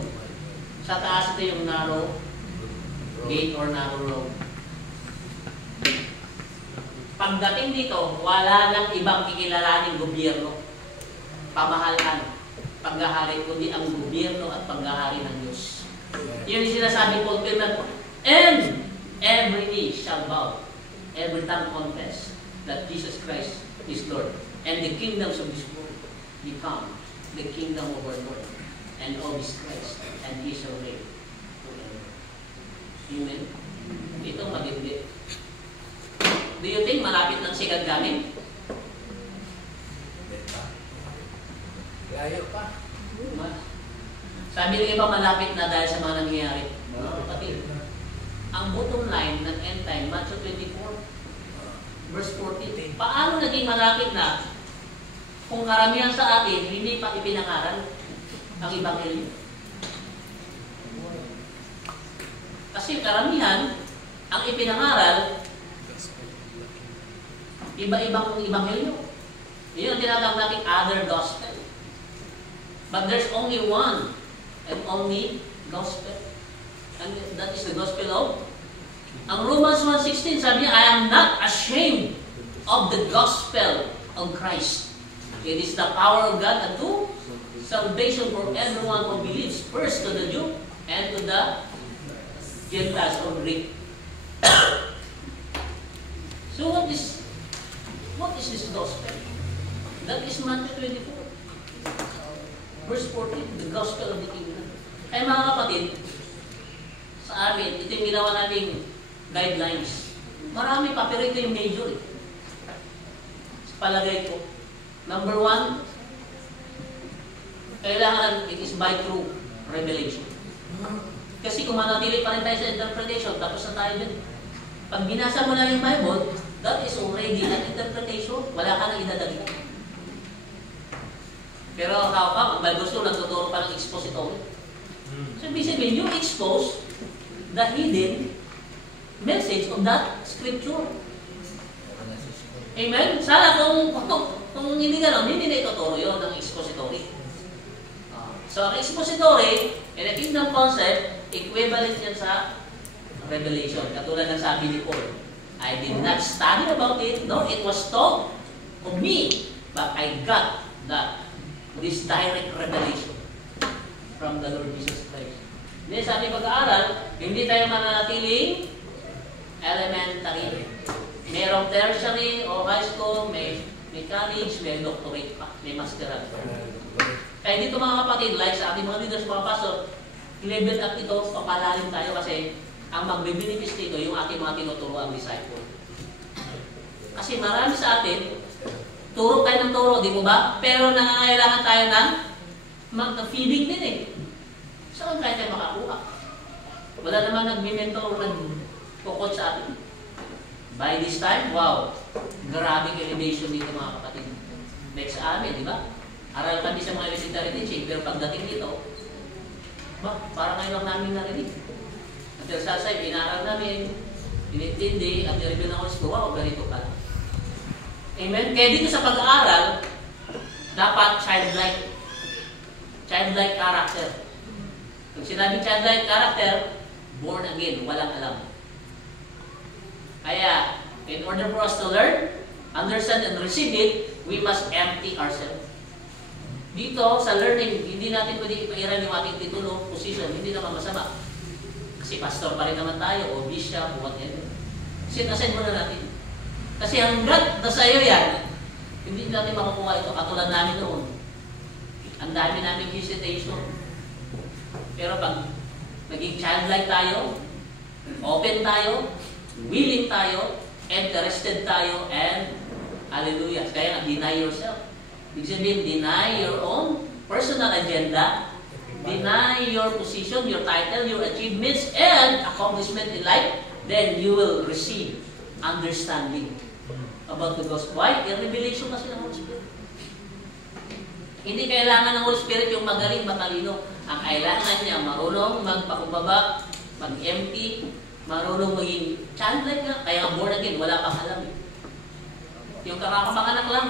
Sa taas ito yung narrow gate or narrow road. Pagdating dito, wala nang ibang kikilalaning gobyerno, pamahalaan, paghahari, kundi ang gobyerno at paghahari ng Diyos. Yun yung sinasabi ko, and every knee shall bow, every tongue confess that Jesus Christ is Lord. And the kingdoms of this world become the kingdom of our Lord and of His Christ, and He shall reign forever. Amen? Ito magindi. Do you think malapit ng second coming? Layo pa. Sa Sabi ng iba, malapit na dahil sa mga nangyayari. Kapatid, ang bottom line ng end time, Matthew 24, verse 14, paano naging malapit na kung karamihan sa atin, hindi pa ipinangaral ang Ebanghelyo? Kasi karamihan, ang ipinangaral, iba-ibang Ebanghelyo. Yun ang tinatawag natin other gospel. But there's only one and only gospel. And that is the gospel of ang Romans 1:16, sabi niya, I am not ashamed of the gospel of Christ. It is the power of God unto salvation for everyone who believes, first to the Jew and to the Gentiles or Greek. So what is this gospel? That is Matthew 24. Verse 14, the gospel of the kingdom. Kaya mga kapatid, sa amin, ito yung ginawa nating guidelines. Marami pa, pero ito yung major eh. Sa palagay ko. Number 1, kailangan it is by true revelation. Kasi kung manatili pa rin tayo sa interpretation, tapos na tayo dyan. Pag binasa mo na yung Bible, that is already an interpretation. Wala ka nang idadagdag. Pero how come? Ang Bible School nagtuturo pa ng expository. So, ibig sabihin, you expose the hidden message of that scripture. Amen? Sana kung hindi gano'n, hindi na ituturo yun ng expository. So, ang expository, in a kingdom concept, equivalent yan sa revelation. Katulad ng sabi ni Paul, I did not study about it, no, it was taught of me, but I got this direct revelation from the Lord Jesus Christ. Hindi, sabi pag-aaral, hindi tayo mananatiling elementary. Merong tertiary o high school, may college, may doctorate pa, may masteral. Kaya dito mga kapatid, like sa ating mga leaders, mga pastor, level up ito, papalalim tayo kasi ang magbe-benefit dito yung ating mga tinuturo ang disciple. Kasi marami sa atin, turo tayo ng turo, di mo ba? Pero nangangailangan tayo ng feeding din eh. Saan tayo makakuha? Wala naman nag-mentor o nag-coach sa atin. By this time, wow, grabe elevation dito mga kapatid. Next sa amin, di ba? Aral kami sa mga elementary teaching, pero pagdating dito, parang ngayon lang namin narinig. At yung sasay, inaral namin, inintindi, at i-review ng Holy Spirit, wow, ganito pala. Amen? Kaya dito sa pag-aaral, dapat childlike character. Pag sinabing childlike character, born again, walang alam. Kaya, in order for us to learn, understand, and receive it, we must empty ourselves. Dito, sa learning, hindi natin pwede ipairan yung ating titulo, position, hindi naman masama. Kasi pastor pa rin naman tayo, o bishop, o whatever. Sin-assign muna natin. Kasi hanggat nasa iyo yan, hindi natin makukuha ito. Katulad namin noon. Ang dami namin hesitation. Pero pag naging childlike tayo, open tayo, willing tayo, interested tayo, and hallelujah. Kaya deny yourself. Ibig sabihin, deny your own personal agenda, deny your position, your title, your achievements, and accomplishment in life, then you will receive understanding about the gospel. Why? I-revelation kasi ng Holy Spirit. Hindi kailangan ng Holy Spirit yung magaling, matalino. Ang kailangan niya, marunong magpakumbaba, mag-empty, marunong maging childlike nga, kaya born again, wala pang alam. Yung kakakapanganak lang,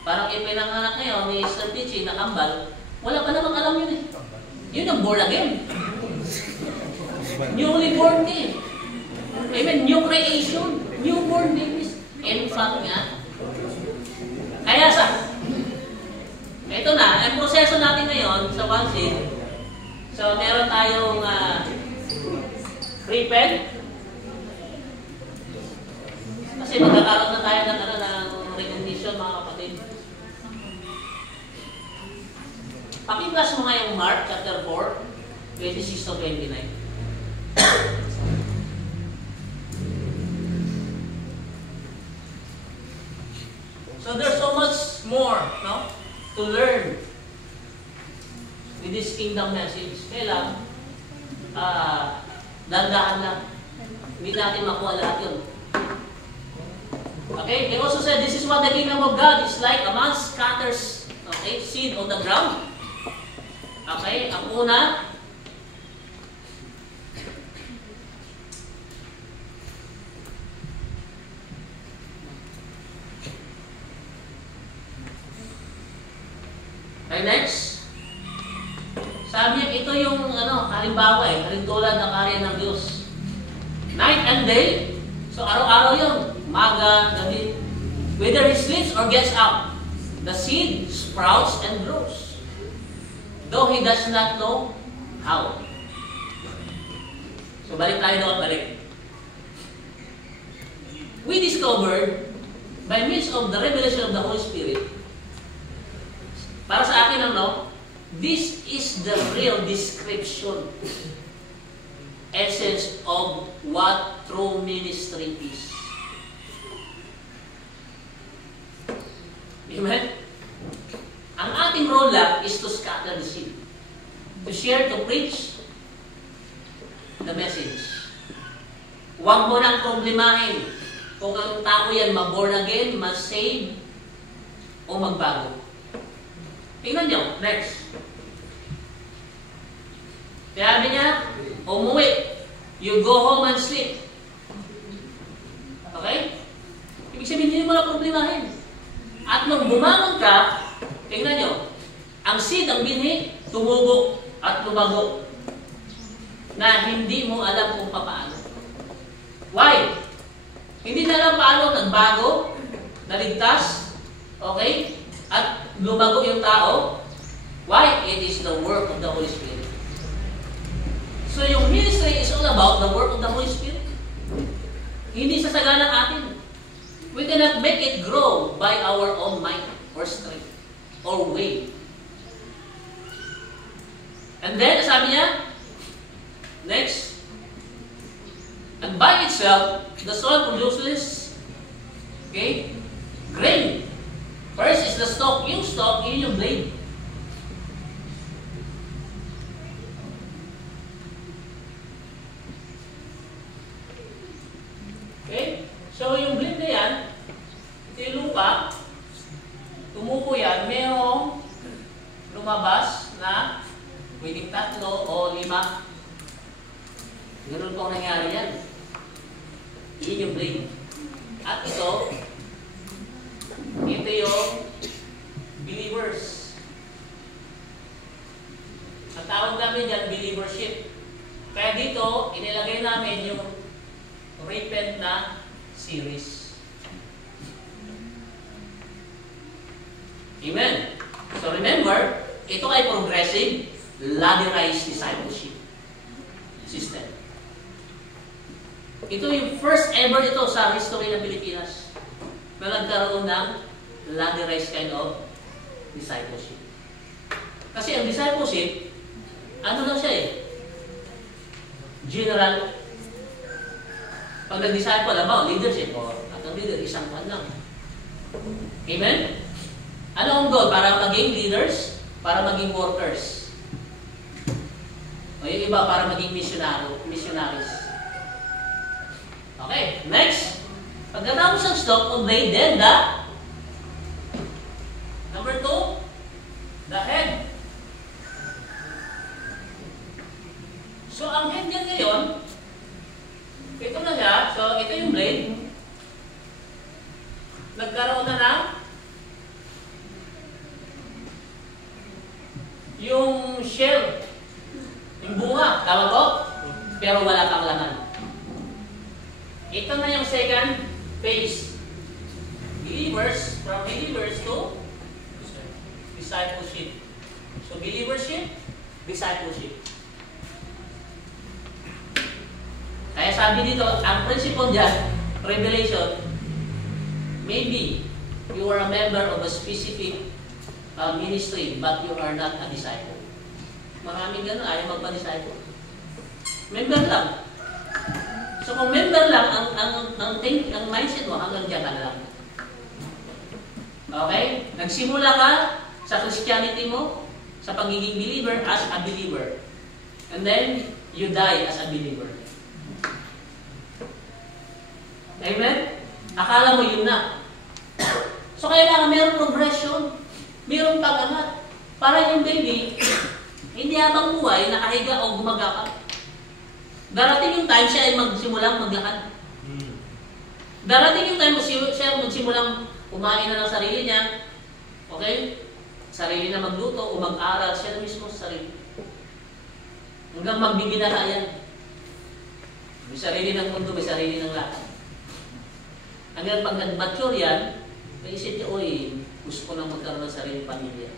parang ipinanganak ngayon ni Sir Pichi na kambal, wala pa namang alam yun eh. Yun ang born again. Newly born din. Amen. New creation. Newborn babies. Infant nga. Kaya ito na, ang proseso natin ngayon sa one seed. So, meron tayong repent. Kasi magkakaroon na tayo ng recognition, mga kapatid. Pakiblas mo nga yung Mark chapter 4, 26 to 29. So there's so much more, no, to learn with this kingdom message. Kaya lang, dandahan lang. Hindi natin makuha lahat yun. Okay? They also said, this is what the kingdom of God is like. A man scatters, okay, seed on the ground. Okay? Ang una, okay, next. Sabi niya, ito yung halimbawa halintulad ng karya ng Diyos. Night and day. So araw-araw yun. Maga, gabi. Whether he sleeps or gets up, the seed sprouts and grows. Though he does not know how. So balik tayo doon, balik. We discovered, by means of the revelation of the Holy Spirit, para sa akin, this is the real description, essence of what true ministry is. Amen? Ang ating role lang is to scatter the seed, to share, to preach the message. Huwag mo nang problemahin kung ang tao yan ma-born again, ma-save, o magbago. Tingnan nyo, next. Sabi niya, umuwi. You go home and sleep. Okay? Ibig sabihin, hindi mo na problemahin. At nung bumangon ka, tingnan nyo, ang seed, ang binhi, tumubo at lumago na hindi mo alam kung paano. Why? Hindi na alam paano nagbago, naligtas, okay? At lumago yung tao. Why? It is the work of the Holy Spirit. So yung ministry is all about the work of the Holy Spirit. Hindi sa sagana ng atin. We cannot make it grow by our own might or strength or way. And then, sabi niya, next, and by itself, the soil produces, okay, grain. First is the stalk. Yung stalk, yun yung blade. Okay? So, yung blade na yan, ito yung lupa, tumupo yan, mayroong lumabas na pwedeng 3 o 5. Ganun po ang nangyari yan. Yun yung blade. At ito yung believers. Ang tawag namin dyan, believership. Kaya dito, inilagay namin yung repent na series. Amen. So remember, ito ay progressive, ladderized discipleship system. Ito yung first ever ito sa history ng Pilipinas na nagkaroon ng ladderized kind of discipleship. Kasi ang discipleship, ano lang siya general. Pag nag-disciple, leadership, at ang leader, isang pan lang. Amen? Ano ang goal? Para maging leaders, para maging workers. O yung iba, para maging missionaries. Okay, next. Pagkatapos ng stock, obey then the number 2, the head. So, ang head niya ngayon, ito na siya. So, ito yung blade. Nagkaroon na ng yung shell, yung bunga, tawag ko, pero wala pang laman. Ito na yung second phase. Believers, from believers to discipleship. So, believership, discipleship. Kaya sabi dito, ang principle dyan, revelation, maybe you are a member of a specific ministry, but you are not a disciple. Maraming gano'n, ayaw magpa-disciple. Member lang. So kung member lang, ang mindset mo, hanggang dyan ka na lang. Okay? Nagsimula ka sa Christianity mo, sa pagiging believer as a believer. And then, you die as a believer. Amen? Akala mo yun na. So, kailangan mayroong progression. Mayroong pag-angat. Para yung baby, hindi habang buhay, nakahiga o gumagapang. Darating yung time siya ay magsimulang maglakad. Darating yung time siya magsimulang kumain na ng sarili niya. Okay? Sarili na magluto o mag-aral siya na mismo sa sarili. Hanggang magbibinaha yan. May sarili ng mundo, may sarili ng lahat. Hanggang pag nag-mature yan, may isip niya, oy, gusto ko nang magkaroon ng sarili pamilya.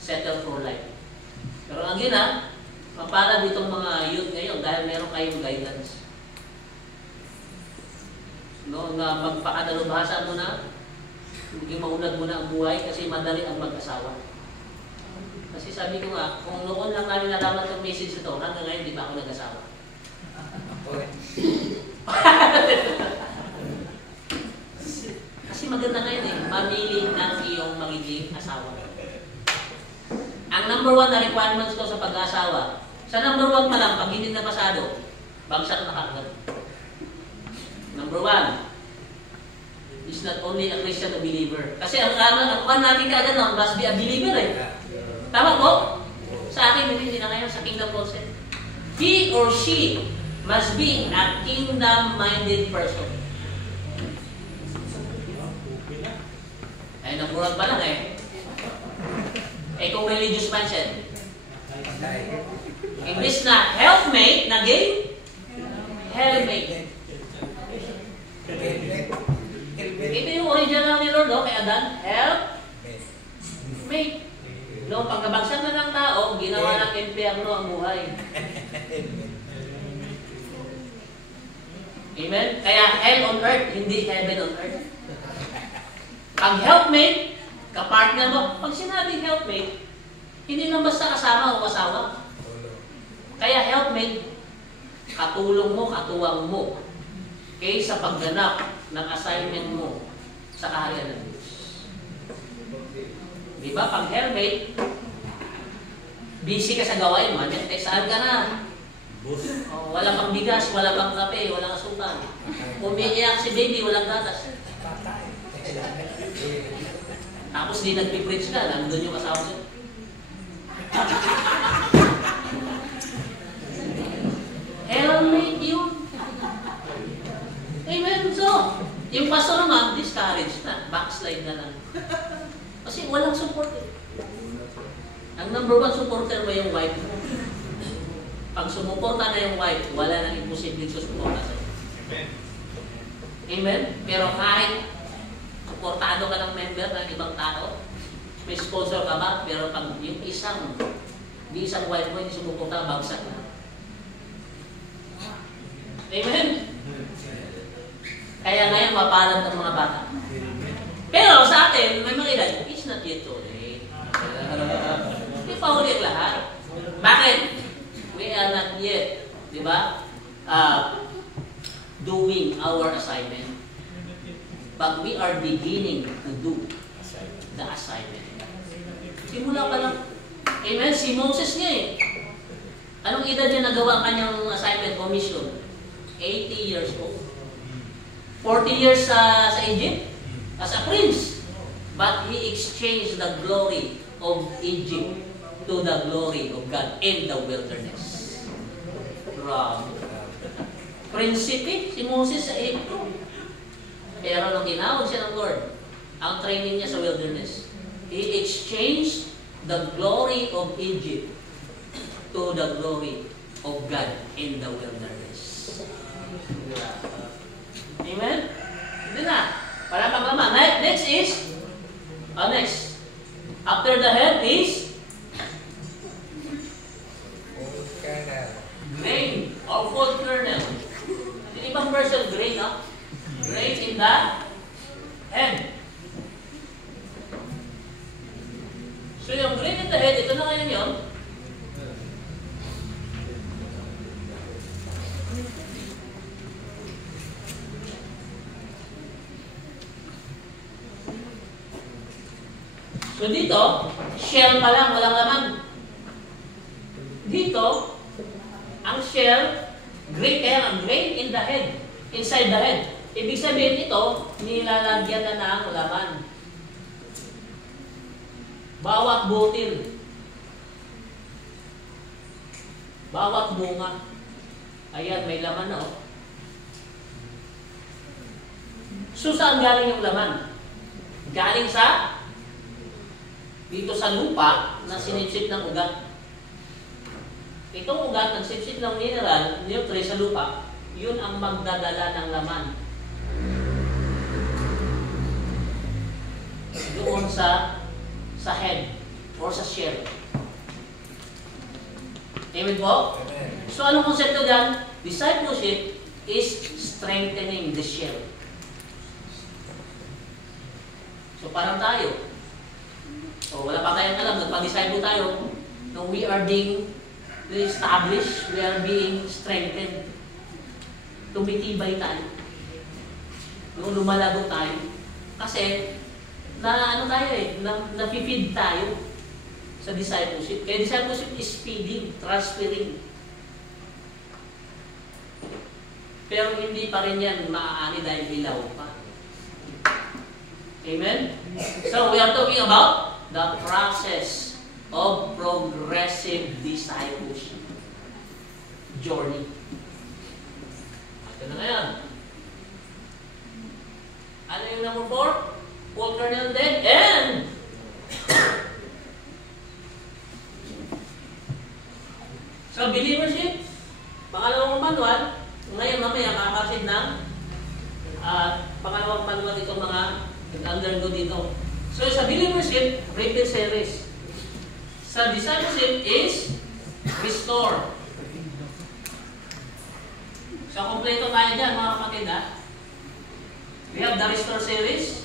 Settle for life. Pero ang gina, mapalad itong mga youth ngayon dahil meron kayong guidance. No, na magpakadalubhasa mo na, hindi maunad mo na ang buhay kasi madali ang mag-asawa. Kasi sabi ko nga, kung noon lang namin nalaman itong message ito, hanggang ngayon di ba ako nag-asawa? Kasi maganda ngayon eh, mamili ng iyong magiging asawa. Ang number 1 na requirements ko sa pag-asawa, sa number 1 pa lang, pag hindi na pasado, bagsak na kagad. Number 1, is not only a Christian, a believer. Kasi ang kan natin kagad na, must be a believer eh. Tama po? Sa akin, hindi na ngayon, sa kingdom concept. He or she must be a kingdom-minded person. Ay, number 1 pa lang eh. Eh kung religious mindset. English na helpmate, na gay? Helpmate. Ito yung original ni Lord, no? Kay Adan, helpmate. No, pagkabagsak na ng tao, ginawa ng impyerno ang buhay. Amen? Kaya hell on earth, hindi heaven on earth. Pag helpmate, kapartner mo, pag sinabing helpmate, hindi lang basta kasama o kasawa. Kaya helpmate, katulong mo, katuwang mo, kaysa pagganap ng assignment mo sa kaharian ng Diyos. Di ba? Pag helpmate, busy ka sa gawain mo, saan ka na? Oh, wala pang bigas, wala pang kape, wala kasukan. Umiiyak si baby, walang gatas. Tapos di nagpipreach ka, nandun yung asawa siya. Helpmate yun. Amen. So, yung pastor naman, discouraged na. Backslide na lang. Kasi walang support eh. Ang number 1 supporter mo yung wife mo. Pag sumuporta na yung wife, wala nang imposibleng susuporta sa'yo. Amen. Amen? Pero kahit suportado ka ng member ng ibang tao, may sponsor ka ba, pero pag yung isang wife mo hindi sumuporta, bagsak na. Amen? Kaya ngayon mapalad ng mga bata. Pero sa atin, may mga ilan, it's not yet too late. Hindi pa ulit lahat. Bakit? We are not yet, di ba, doing our assignment. But we are beginning to do the assignment. Simula pa lang. Amen? Si Moses niya eh. Anong edad niya nagawa ang kanyang assignment o mission? 80 years old. 40 years sa Egypt as a prince. But he exchanged the glory of Egypt to the glory of God in the wilderness. Grabe. Prinsipe, si Moses sa Egypt. Pero nung tinawag siya ng Lord, ang training niya sa wilderness, he exchanged the glory of Egypt to the glory of God in the wilderness. Amen? Hindi na. Para pang laman. Next is, next. After the head is grain or full kernel. Yung ibang version, grain, no? Grain in the head. So yung grain in the head, ito na ngayon yun. So dito, shell pa lang, walang laman. Dito, dito, ang shell, grain in the head, inside the head. Ibig sabihin ito, nilalagyan na ng laman. Bawat butil, bawat bunga, ayan, may laman na oh. So, saan galing yung laman? Galing sa dito sa lupa na sinipsip ng ugat. Itong ugat, nagsipsip ng mineral, nutrient sa lupa, yun ang magdadala ng laman. Doon sa head or sa shell. Amen po? Amen. So, anong konsepto dyan? Discipleship is strengthening the shell. So, parang tayo. O, wala pa tayong alam. Nagpag-disciple tayo. No, we are being established. We are being strengthened. Tumitibay tayo. Nung lumalago tayo. Kasi, na tayo na-feed tayo sa discipleship. Kaya discipleship is feeding, transferring. Pero hindi pa rin yan maaani dahil ilaw pa. Amen? So, we are talking about the process of progressive discipleship journey. Ito na ngayon. Ano yung number 4? Paul Cornell then, and so, believership, pangalawang manual, ngayon mamaya kakasid ng pangalawang manual itong mga nag-undergo dito. So, sa believership, written series. Sa discipleship is restore. So, kompleto tayo dyan, mga kapatid, ha? We have the restore series.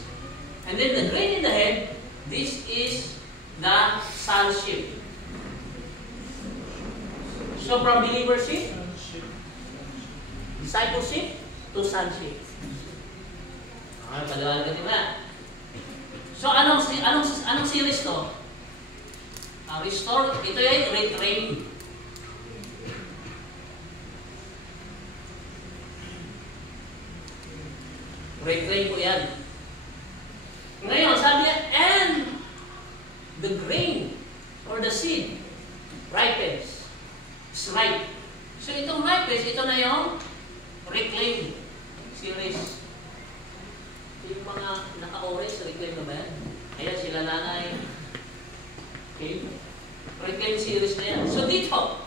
And then the grain in the head, this is the sonship. So, from believership, discipleship, to sonship. Paliwanag natin na. So, anong series to? Restore, ito yung retrain. Retrain ko yan. Ngayon, sabi niya, and the grain or the seed ripens. It's ripe. So, itong ripens, ito na yung reclaim series. Yung mga naka-orange, reclaim na ba yan? Ayan, sila nanay. Okay? Reclaim series na yan. So, dito,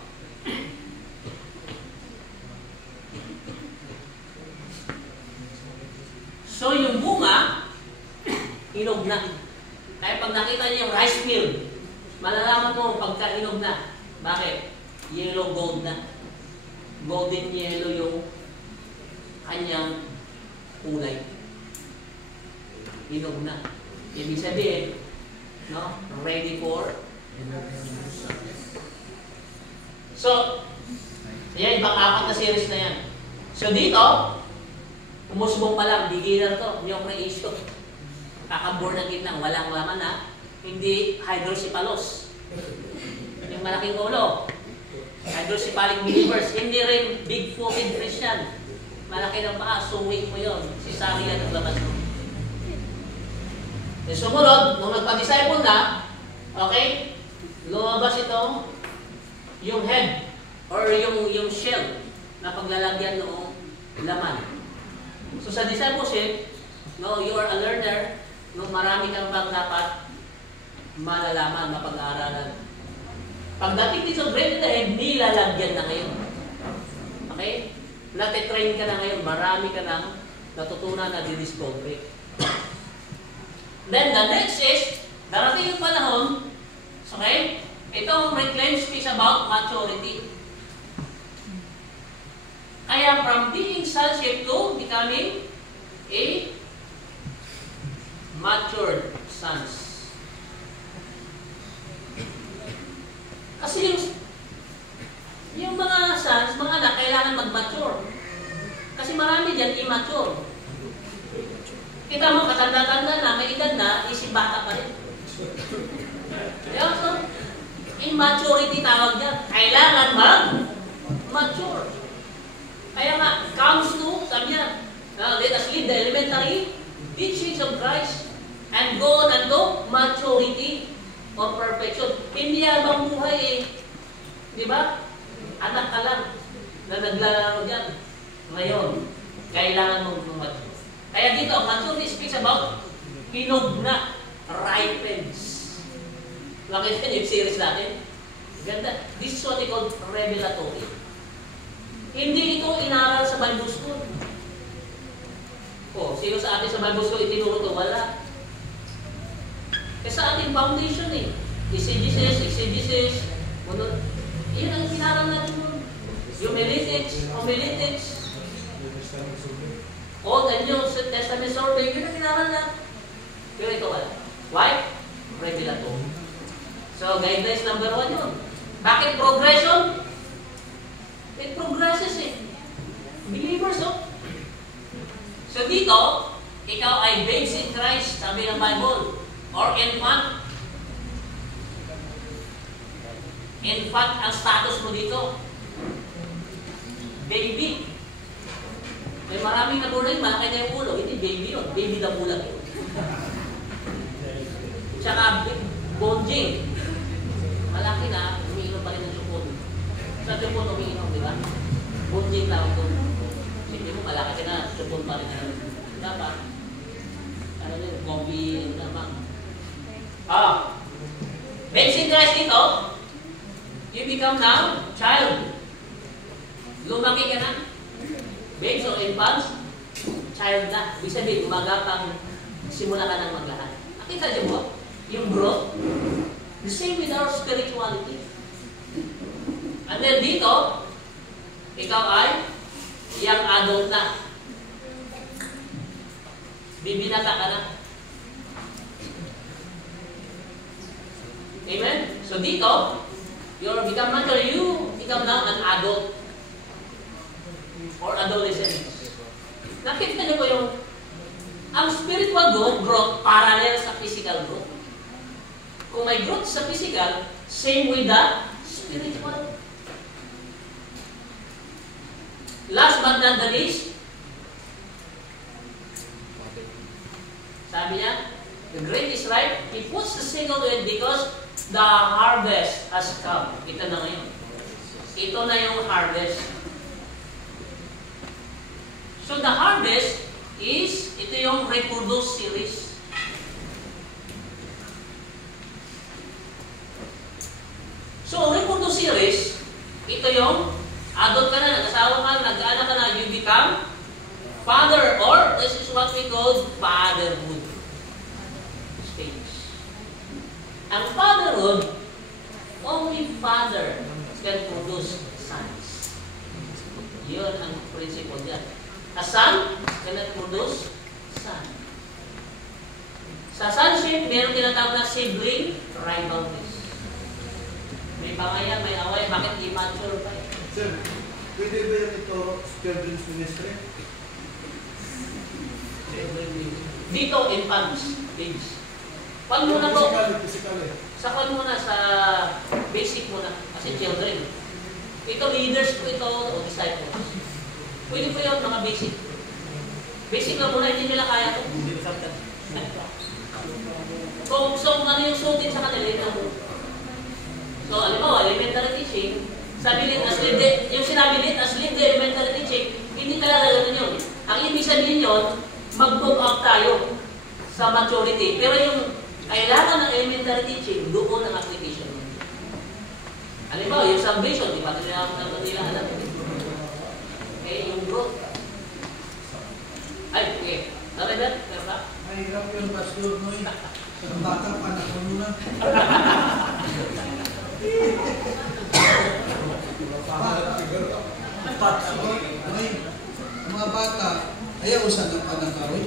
so, yung bunga, hinog na. Kaya pag nakita niyo yung rice field, malalaman mo pagka hinog na. Bakit? Yellow gold na. Golden yellow yung kanyang kulay. Hinog na. Ibig sabihin, no? Ready for. So, ayan, ibang-apat na series na yan. So, dito, umusbong pa lang, beginner to, yung creation. Kaka-born again lang, walang laman na, hindi hydrocephalus. Yung malaking ulo. Hydrocephalic believers, hindi rin big-footed Christian. Malaki ng paa, suwing mo yun. Si Sarian ang labas mo. E sumunod, nung nagpa-disciple na, okay, lumabas ito, yung head, or yung shell, na paglalagyan noong laman. So sa discipleship, no, you are a learner, no, marami kang bang dapat malalaman, mapag-aaralan. Pagdating dito, grain in the head, nilalagyan na ngayon. Okay? Natitrain ka na ngayon, marami ka nang natutunan na didiscovery. Then the next is, darating yung panahon, okay, itong reclaim speaks about maturity. Kaya from being sonship to becoming a matured sons. Kasi yung mga sons, mga anak, kailangan mag-mature. Kasi marami dyan immature. Kita mo, katanda-tanda na, may edad na, isip bata pa rin. Yeah, so, Immaturity tawag niya. Kailangan mag-mature. Kaya nga, comes to, sabi niya, let us leave the elementary teachings of Christ and go on unto maturity or perfection. Hindi habang buhay eh. Di ba? Anak ka lang na naglalaro dyan. Ngayon, kailangan mong mature. Kaya dito, maturity speaks about hinog na, ripens. Nakita niyo yung series natin? Ganda. This is what they call revelatory. Hindi ito inaral sa Bible School. O, sino sa atin sa Bible School itinuro ito? Wala. Kasi sa ating foundation eh. Exegesis, iyan ang inaral natin nun. Homiletics, Old and New Testament survey, yun ang inaral natin. Pero ito wala. Why? Revelatory. So, guidelines number 1 yun. Bakit progression? It progresses eh. Believers, oh. So dito, ikaw ay babes in Christ, sabi ng Bible, or infant. Infant ang status mo dito. Baby. May maraming naburay, malaki na yung ulo. Hindi baby yun. Baby na bulag yun. Tsaka bonjing. Malaki na, umiinom pa rin ng supon. Sa supon umiinom, di ba? Bonjing tawag doon. Hindi mo malaki ka na, supon pa rin na. Dapat, ano yun, coffee, naman. Babes in Christ dito, you become now child. Lumaki ka na. Babes or infants, child na. Ibig sabihin, umagapang simula ka ng maglakad. Nakita niyo mo? Yung growth. The same with our spirituality. And then dito, ikaw ay young adult na. Bibinata ka na. Amen? So dito, you become mature, you become now an adult or adolescent. Nakita niyo po yung ang spiritual growth parallel sa physical growth. Kung may growth sa physical, same with the spiritual. Last but not the least, sabi niya, the grain is ripe. He puts the sickle to it because the harvest has come. Ito na ngayon. Ito na yung harvest. So the harvest is, ito yung reproduce series. So, reproduce series, ito yung adult ka na, nag-asawa ka, nag-anak ka na, you become father, or this is what we call fatherhood stage. Ang fatherhood, only father can produce sons. Yun ang principle dyan. A son cannot produce son. Sa sonship, meron tinatawag na sibling rivalries. May bangayan, may away, bakit di mature pa eh? Sir, pwede ba yan ito children's ministry? Dito, infants, babes. Pag muna po, sakwan muna sa basic muna, kasi children. Ito, leaders po ito, o disciples. Pwede po yun, mga basic. Basic lang muna, hindi nila kaya ito. Kung ano yung suitin sa kanila, ito. So, alam mo, elementary teaching, sabi rin, yung sinabi rin, as lead the elementary teaching, hindi talaga ganun yun. Ang ibig sabihin yun, mag-move up tayo sa maturity. Pero yung kailangan ng elementary teaching, doon ang application mo. Alam mo, yung salvation, di ba nila alam? Okay, yung growth. Ay, okay. Sabi ba? Meron ba? Mahirap yun, Pastor Noy. Ang bata pa na kuno na. Mga bata, ayaw sa ng panakaroy.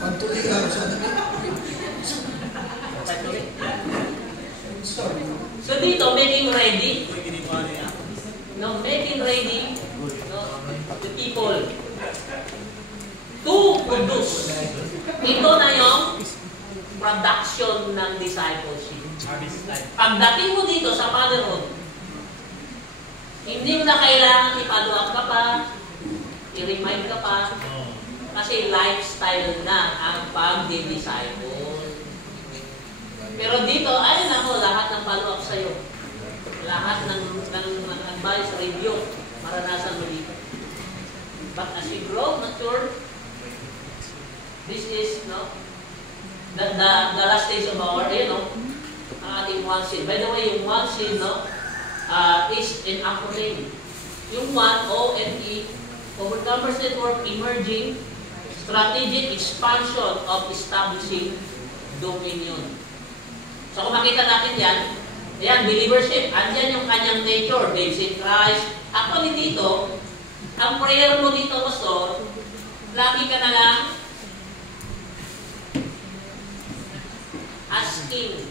Pagtuloy ka sa namin. So dito, making ready. No, making ready the people to produce. Ito na yung production ng discipleship. Pagdating mo dito sa fatherhood, hindi mo na kailangan i-follow up ka pa, i-remind ka pa, kasi lifestyle na ang pag-disciple. Pero dito, ayun ako, lahat ng follow-up sa'yo. Lahat ng advice, review, maranasan mo dito. But as you grow, mature, this is, no, the last stage of our, ang ating one seed. By the way, yung one seed, is an acronym. Yung one, O-N-E, Overcomers Network Emerging Strategic Expansion of Establishing Dominion. So kung makita natin yan, believership, andyan yung kanyang nature, based in Christ. Actually dito, ang prayer mo dito, Pastor, lagi ka na lang asking,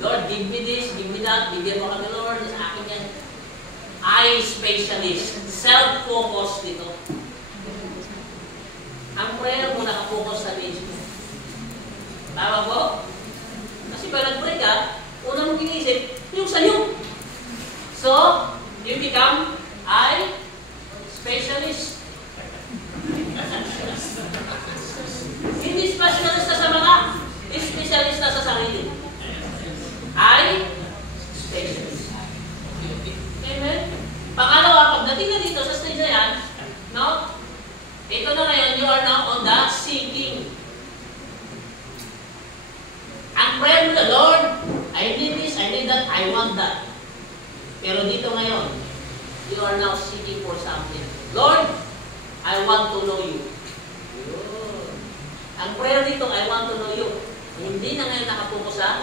Lord, give me this, give me that, bigyan mo kami, Lord, sa akin yan. I specialist, self-focus dito. Ang prayer mo nakafocus sa needs mo. Tama po? Kasi pag nag-pray ka, una mong inisip, yung sa'yo. So, you become I specialist. Hindi specialist sa mga, specialist sa sarili. I specialist. Amen? Pangalawa, pagdating na dito sa stage na yan, no? Ito na ngayon, you are now on the seeking. Ang prayer mo na, Lord, I need this, I need that, I want that. Pero dito ngayon, you are now seeking for something. Lord, I want to know you. Ang prayer dito, I want to know you. Hindi na ngayon nakapokus sa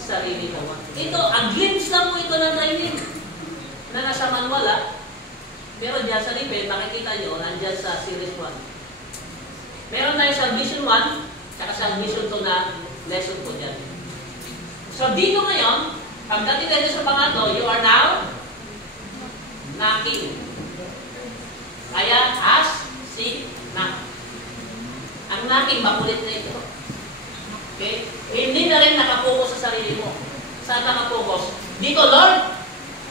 sarili mo. Ito, a glimpse lang mo ito ng training na nasa manual, pero dyan sa Lipe, makikita nyo, nandyan sa Series 1. Meron tayo sa Vision 1, saka sa Vision 2 na lesson ko dyan. So dito ngayon, pagdating tayo sa pangatlo, you are now knocking. Kaya, ask, seek, knock. Ang knocking, makulit na ito. Okay? Hindi na rin nakapokus sa sarili mo. Saan nakapokus? Dito, Lord,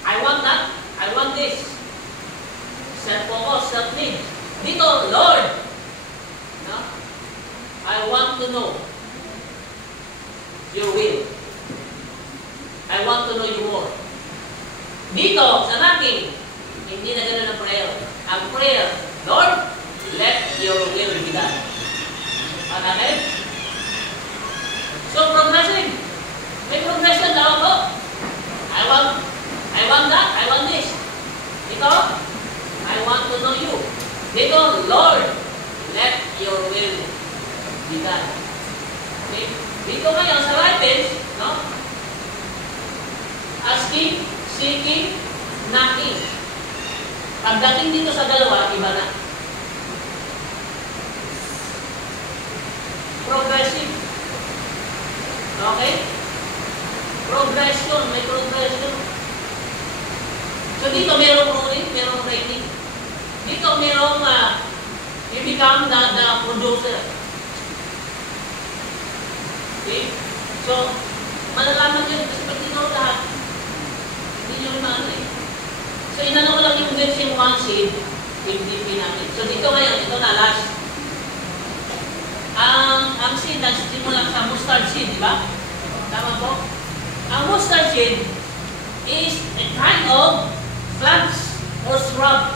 I want that, I want this. Self-focus, self-need. Dito, Lord, no? I want to know your will. I want to know you more. Dito, sa knocking, hindi na gano'n ang prayer. Ang prayer, Lord, let your will be done. Okay? So, progressive. May progression daw ako. I want that, I want this. Dito, I want to know you. Dito, Lord, let your will be done. Okay? Dito ngayon sa right page, no? Asking, seeking, knocking. Pagdating dito sa dalawa, iba na. Progressive. Okay? Progression, may progression. So dito merong ruling, merong training. Dito merong you become the producer. Okay? So, malalaman yun kasi pag dito lahat, hindi nyo naman So, inano ko lang yung version 1 seed, PDP natin. So, dito ngayon, ito na last. Ang seed, nagsimula sa mustard seed, di ba? Tama po? Ang mustard seed is a kind of plants or shrub.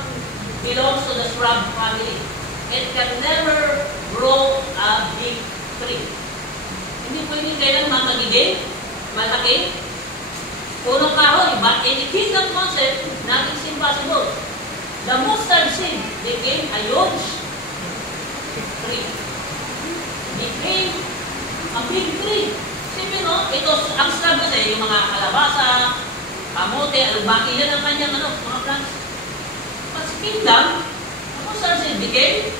Belongs to the shrub family. It can never grow a big tree. Hindi pwedeng kailan magiging malaki. Punong kahoy, but in the kingdom concept, nothing is impossible. The mustard seed became a huge tree. Became a big tree. Siyempre, no? Ito, ang shrub kasi, yung mga kalabasa, kamote, alubaki, yan ang kanyang mga plants. But sa kingdom, the mustard seed became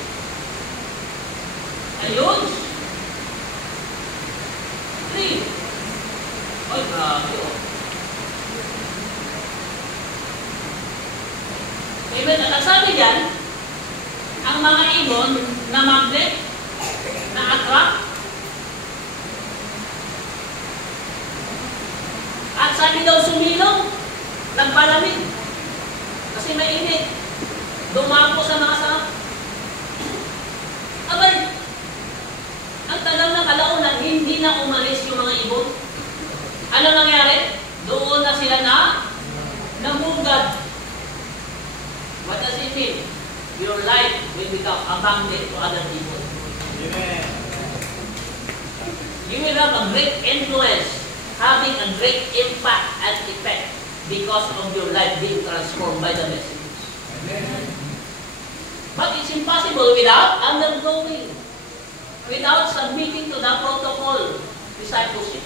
a huge tree. Ay, grabe, oh. Amen. At ang sabi dyan, ang mga ibon na magnet, na attract, sabi daw sumilong, nagpalamig. Kasi mainit. Dumapo sa mga sanga. Abay, ang tagal ng kalaunan, hindi na umalis yung mga ibon. Ano nangyari? Doon na sila na namugad. What does it mean? Your life will become abundant to other people. Amen. You will have a great influence, having a great impact and effect because of your life being transformed by the message. Amen. But it's impossible without undergoing, without submitting to the protocol, discipleship.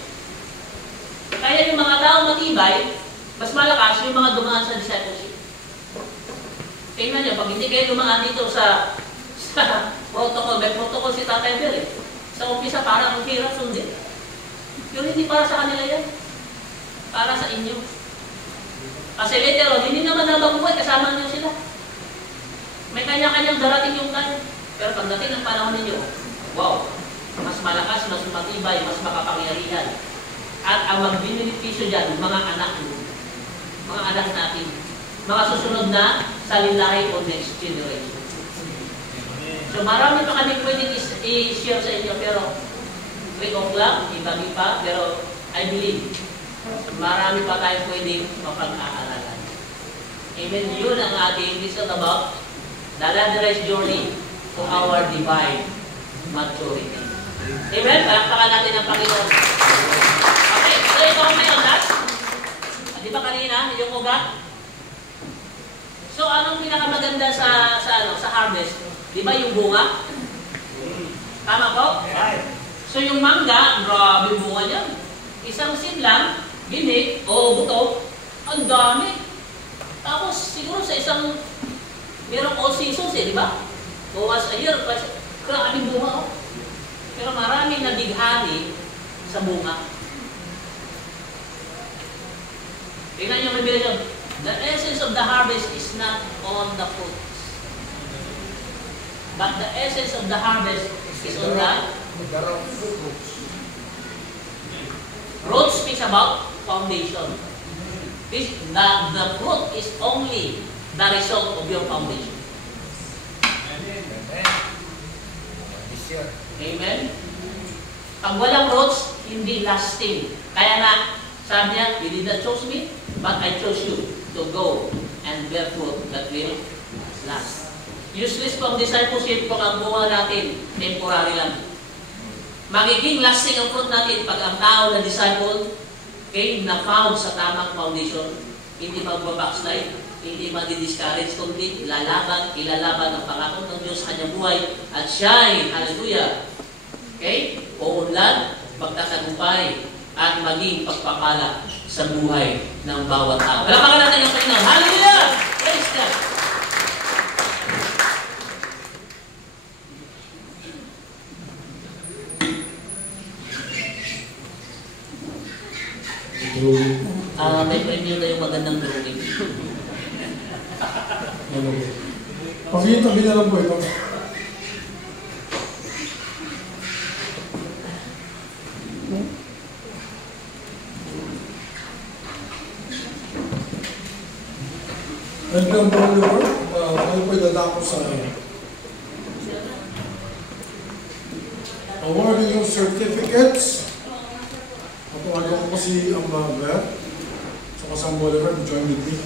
Kaya yung mga tao matibay, mas malakas yung mga dumaan sa discipleship. Tingnan nyo, pag hindi kayo dumaan dito sa protocol, may protocol si Tatay Bill eh. Sa umpisa parang ang hirap sundin. Pero hindi para sa kanila yan. Para sa inyo. Kasi later on, hindi naman nababuhay, kasama nyo sila. May kanya-kanyang darating yung kayo. Pero pagdating ng panahon ninyo, wow, mas malakas, mas matibay, mas makapangyarihan. At ang magbinipisyo dyan, mga anak mo, mga anak natin, mga susunod na sa lilahi o next generation. So marami pa kami pwedeng i-share sa inyo, pero 3 o'clock, ibagi pa, pero I believe, marami pa tayo pwedeng mapag-aaralan. Amen. Yun ang ating listen about the ladder's journey to our divine maturity. Amen. Palakpakan natin ang Panginoon. Okay, so ito ang ngayon, last. Di ba kanina, yung ugat? So anong pinakamaganda sa harvest? Di ba yung bunga? Tama po? So yung mangga, grabe yung bunga niya. Isang seed lang, ginig o buto, ang dami. Tapos siguro sa isang, merong all seasons eh, di ba? So once a year, grabe yung bunga oh. Pero maraming nabighani sa bunga. Tingnan nyo may bilhin. The essence of the harvest is not on the fruits. But the essence of the harvest is on the roots. Roots speaks about foundation. The fruit is only the result of your foundation. Amen? Pag walang roots, hindi lasting. Kaya na, sabi niya, you did not choose me, but I chose you to go and bear fruit that will last. Useless pang discipleship kung ang bunga natin temporary lang. Magiging lasting ang fruit natin pag ang tao na disciple na found sa tamang foundation, hindi magbabackslide, hindi madi-discourage, kundi ilalaban ang pangako ng Diyos sa kanyang buhay at shine, hallelujah. Okay? Uunlad, magtatagumpay, at maging pagpapala sa buhay ng bawat tao. Palakpakan natin ang Panginoon. Hallelujah! Praise God! May preview na yung magandang drawing. Pakita na lang po ito. And then Lord, tayo po'y dadako sa awarding yung certificates. Patuwagan ko si Amber, so kasama Oliver, join with me.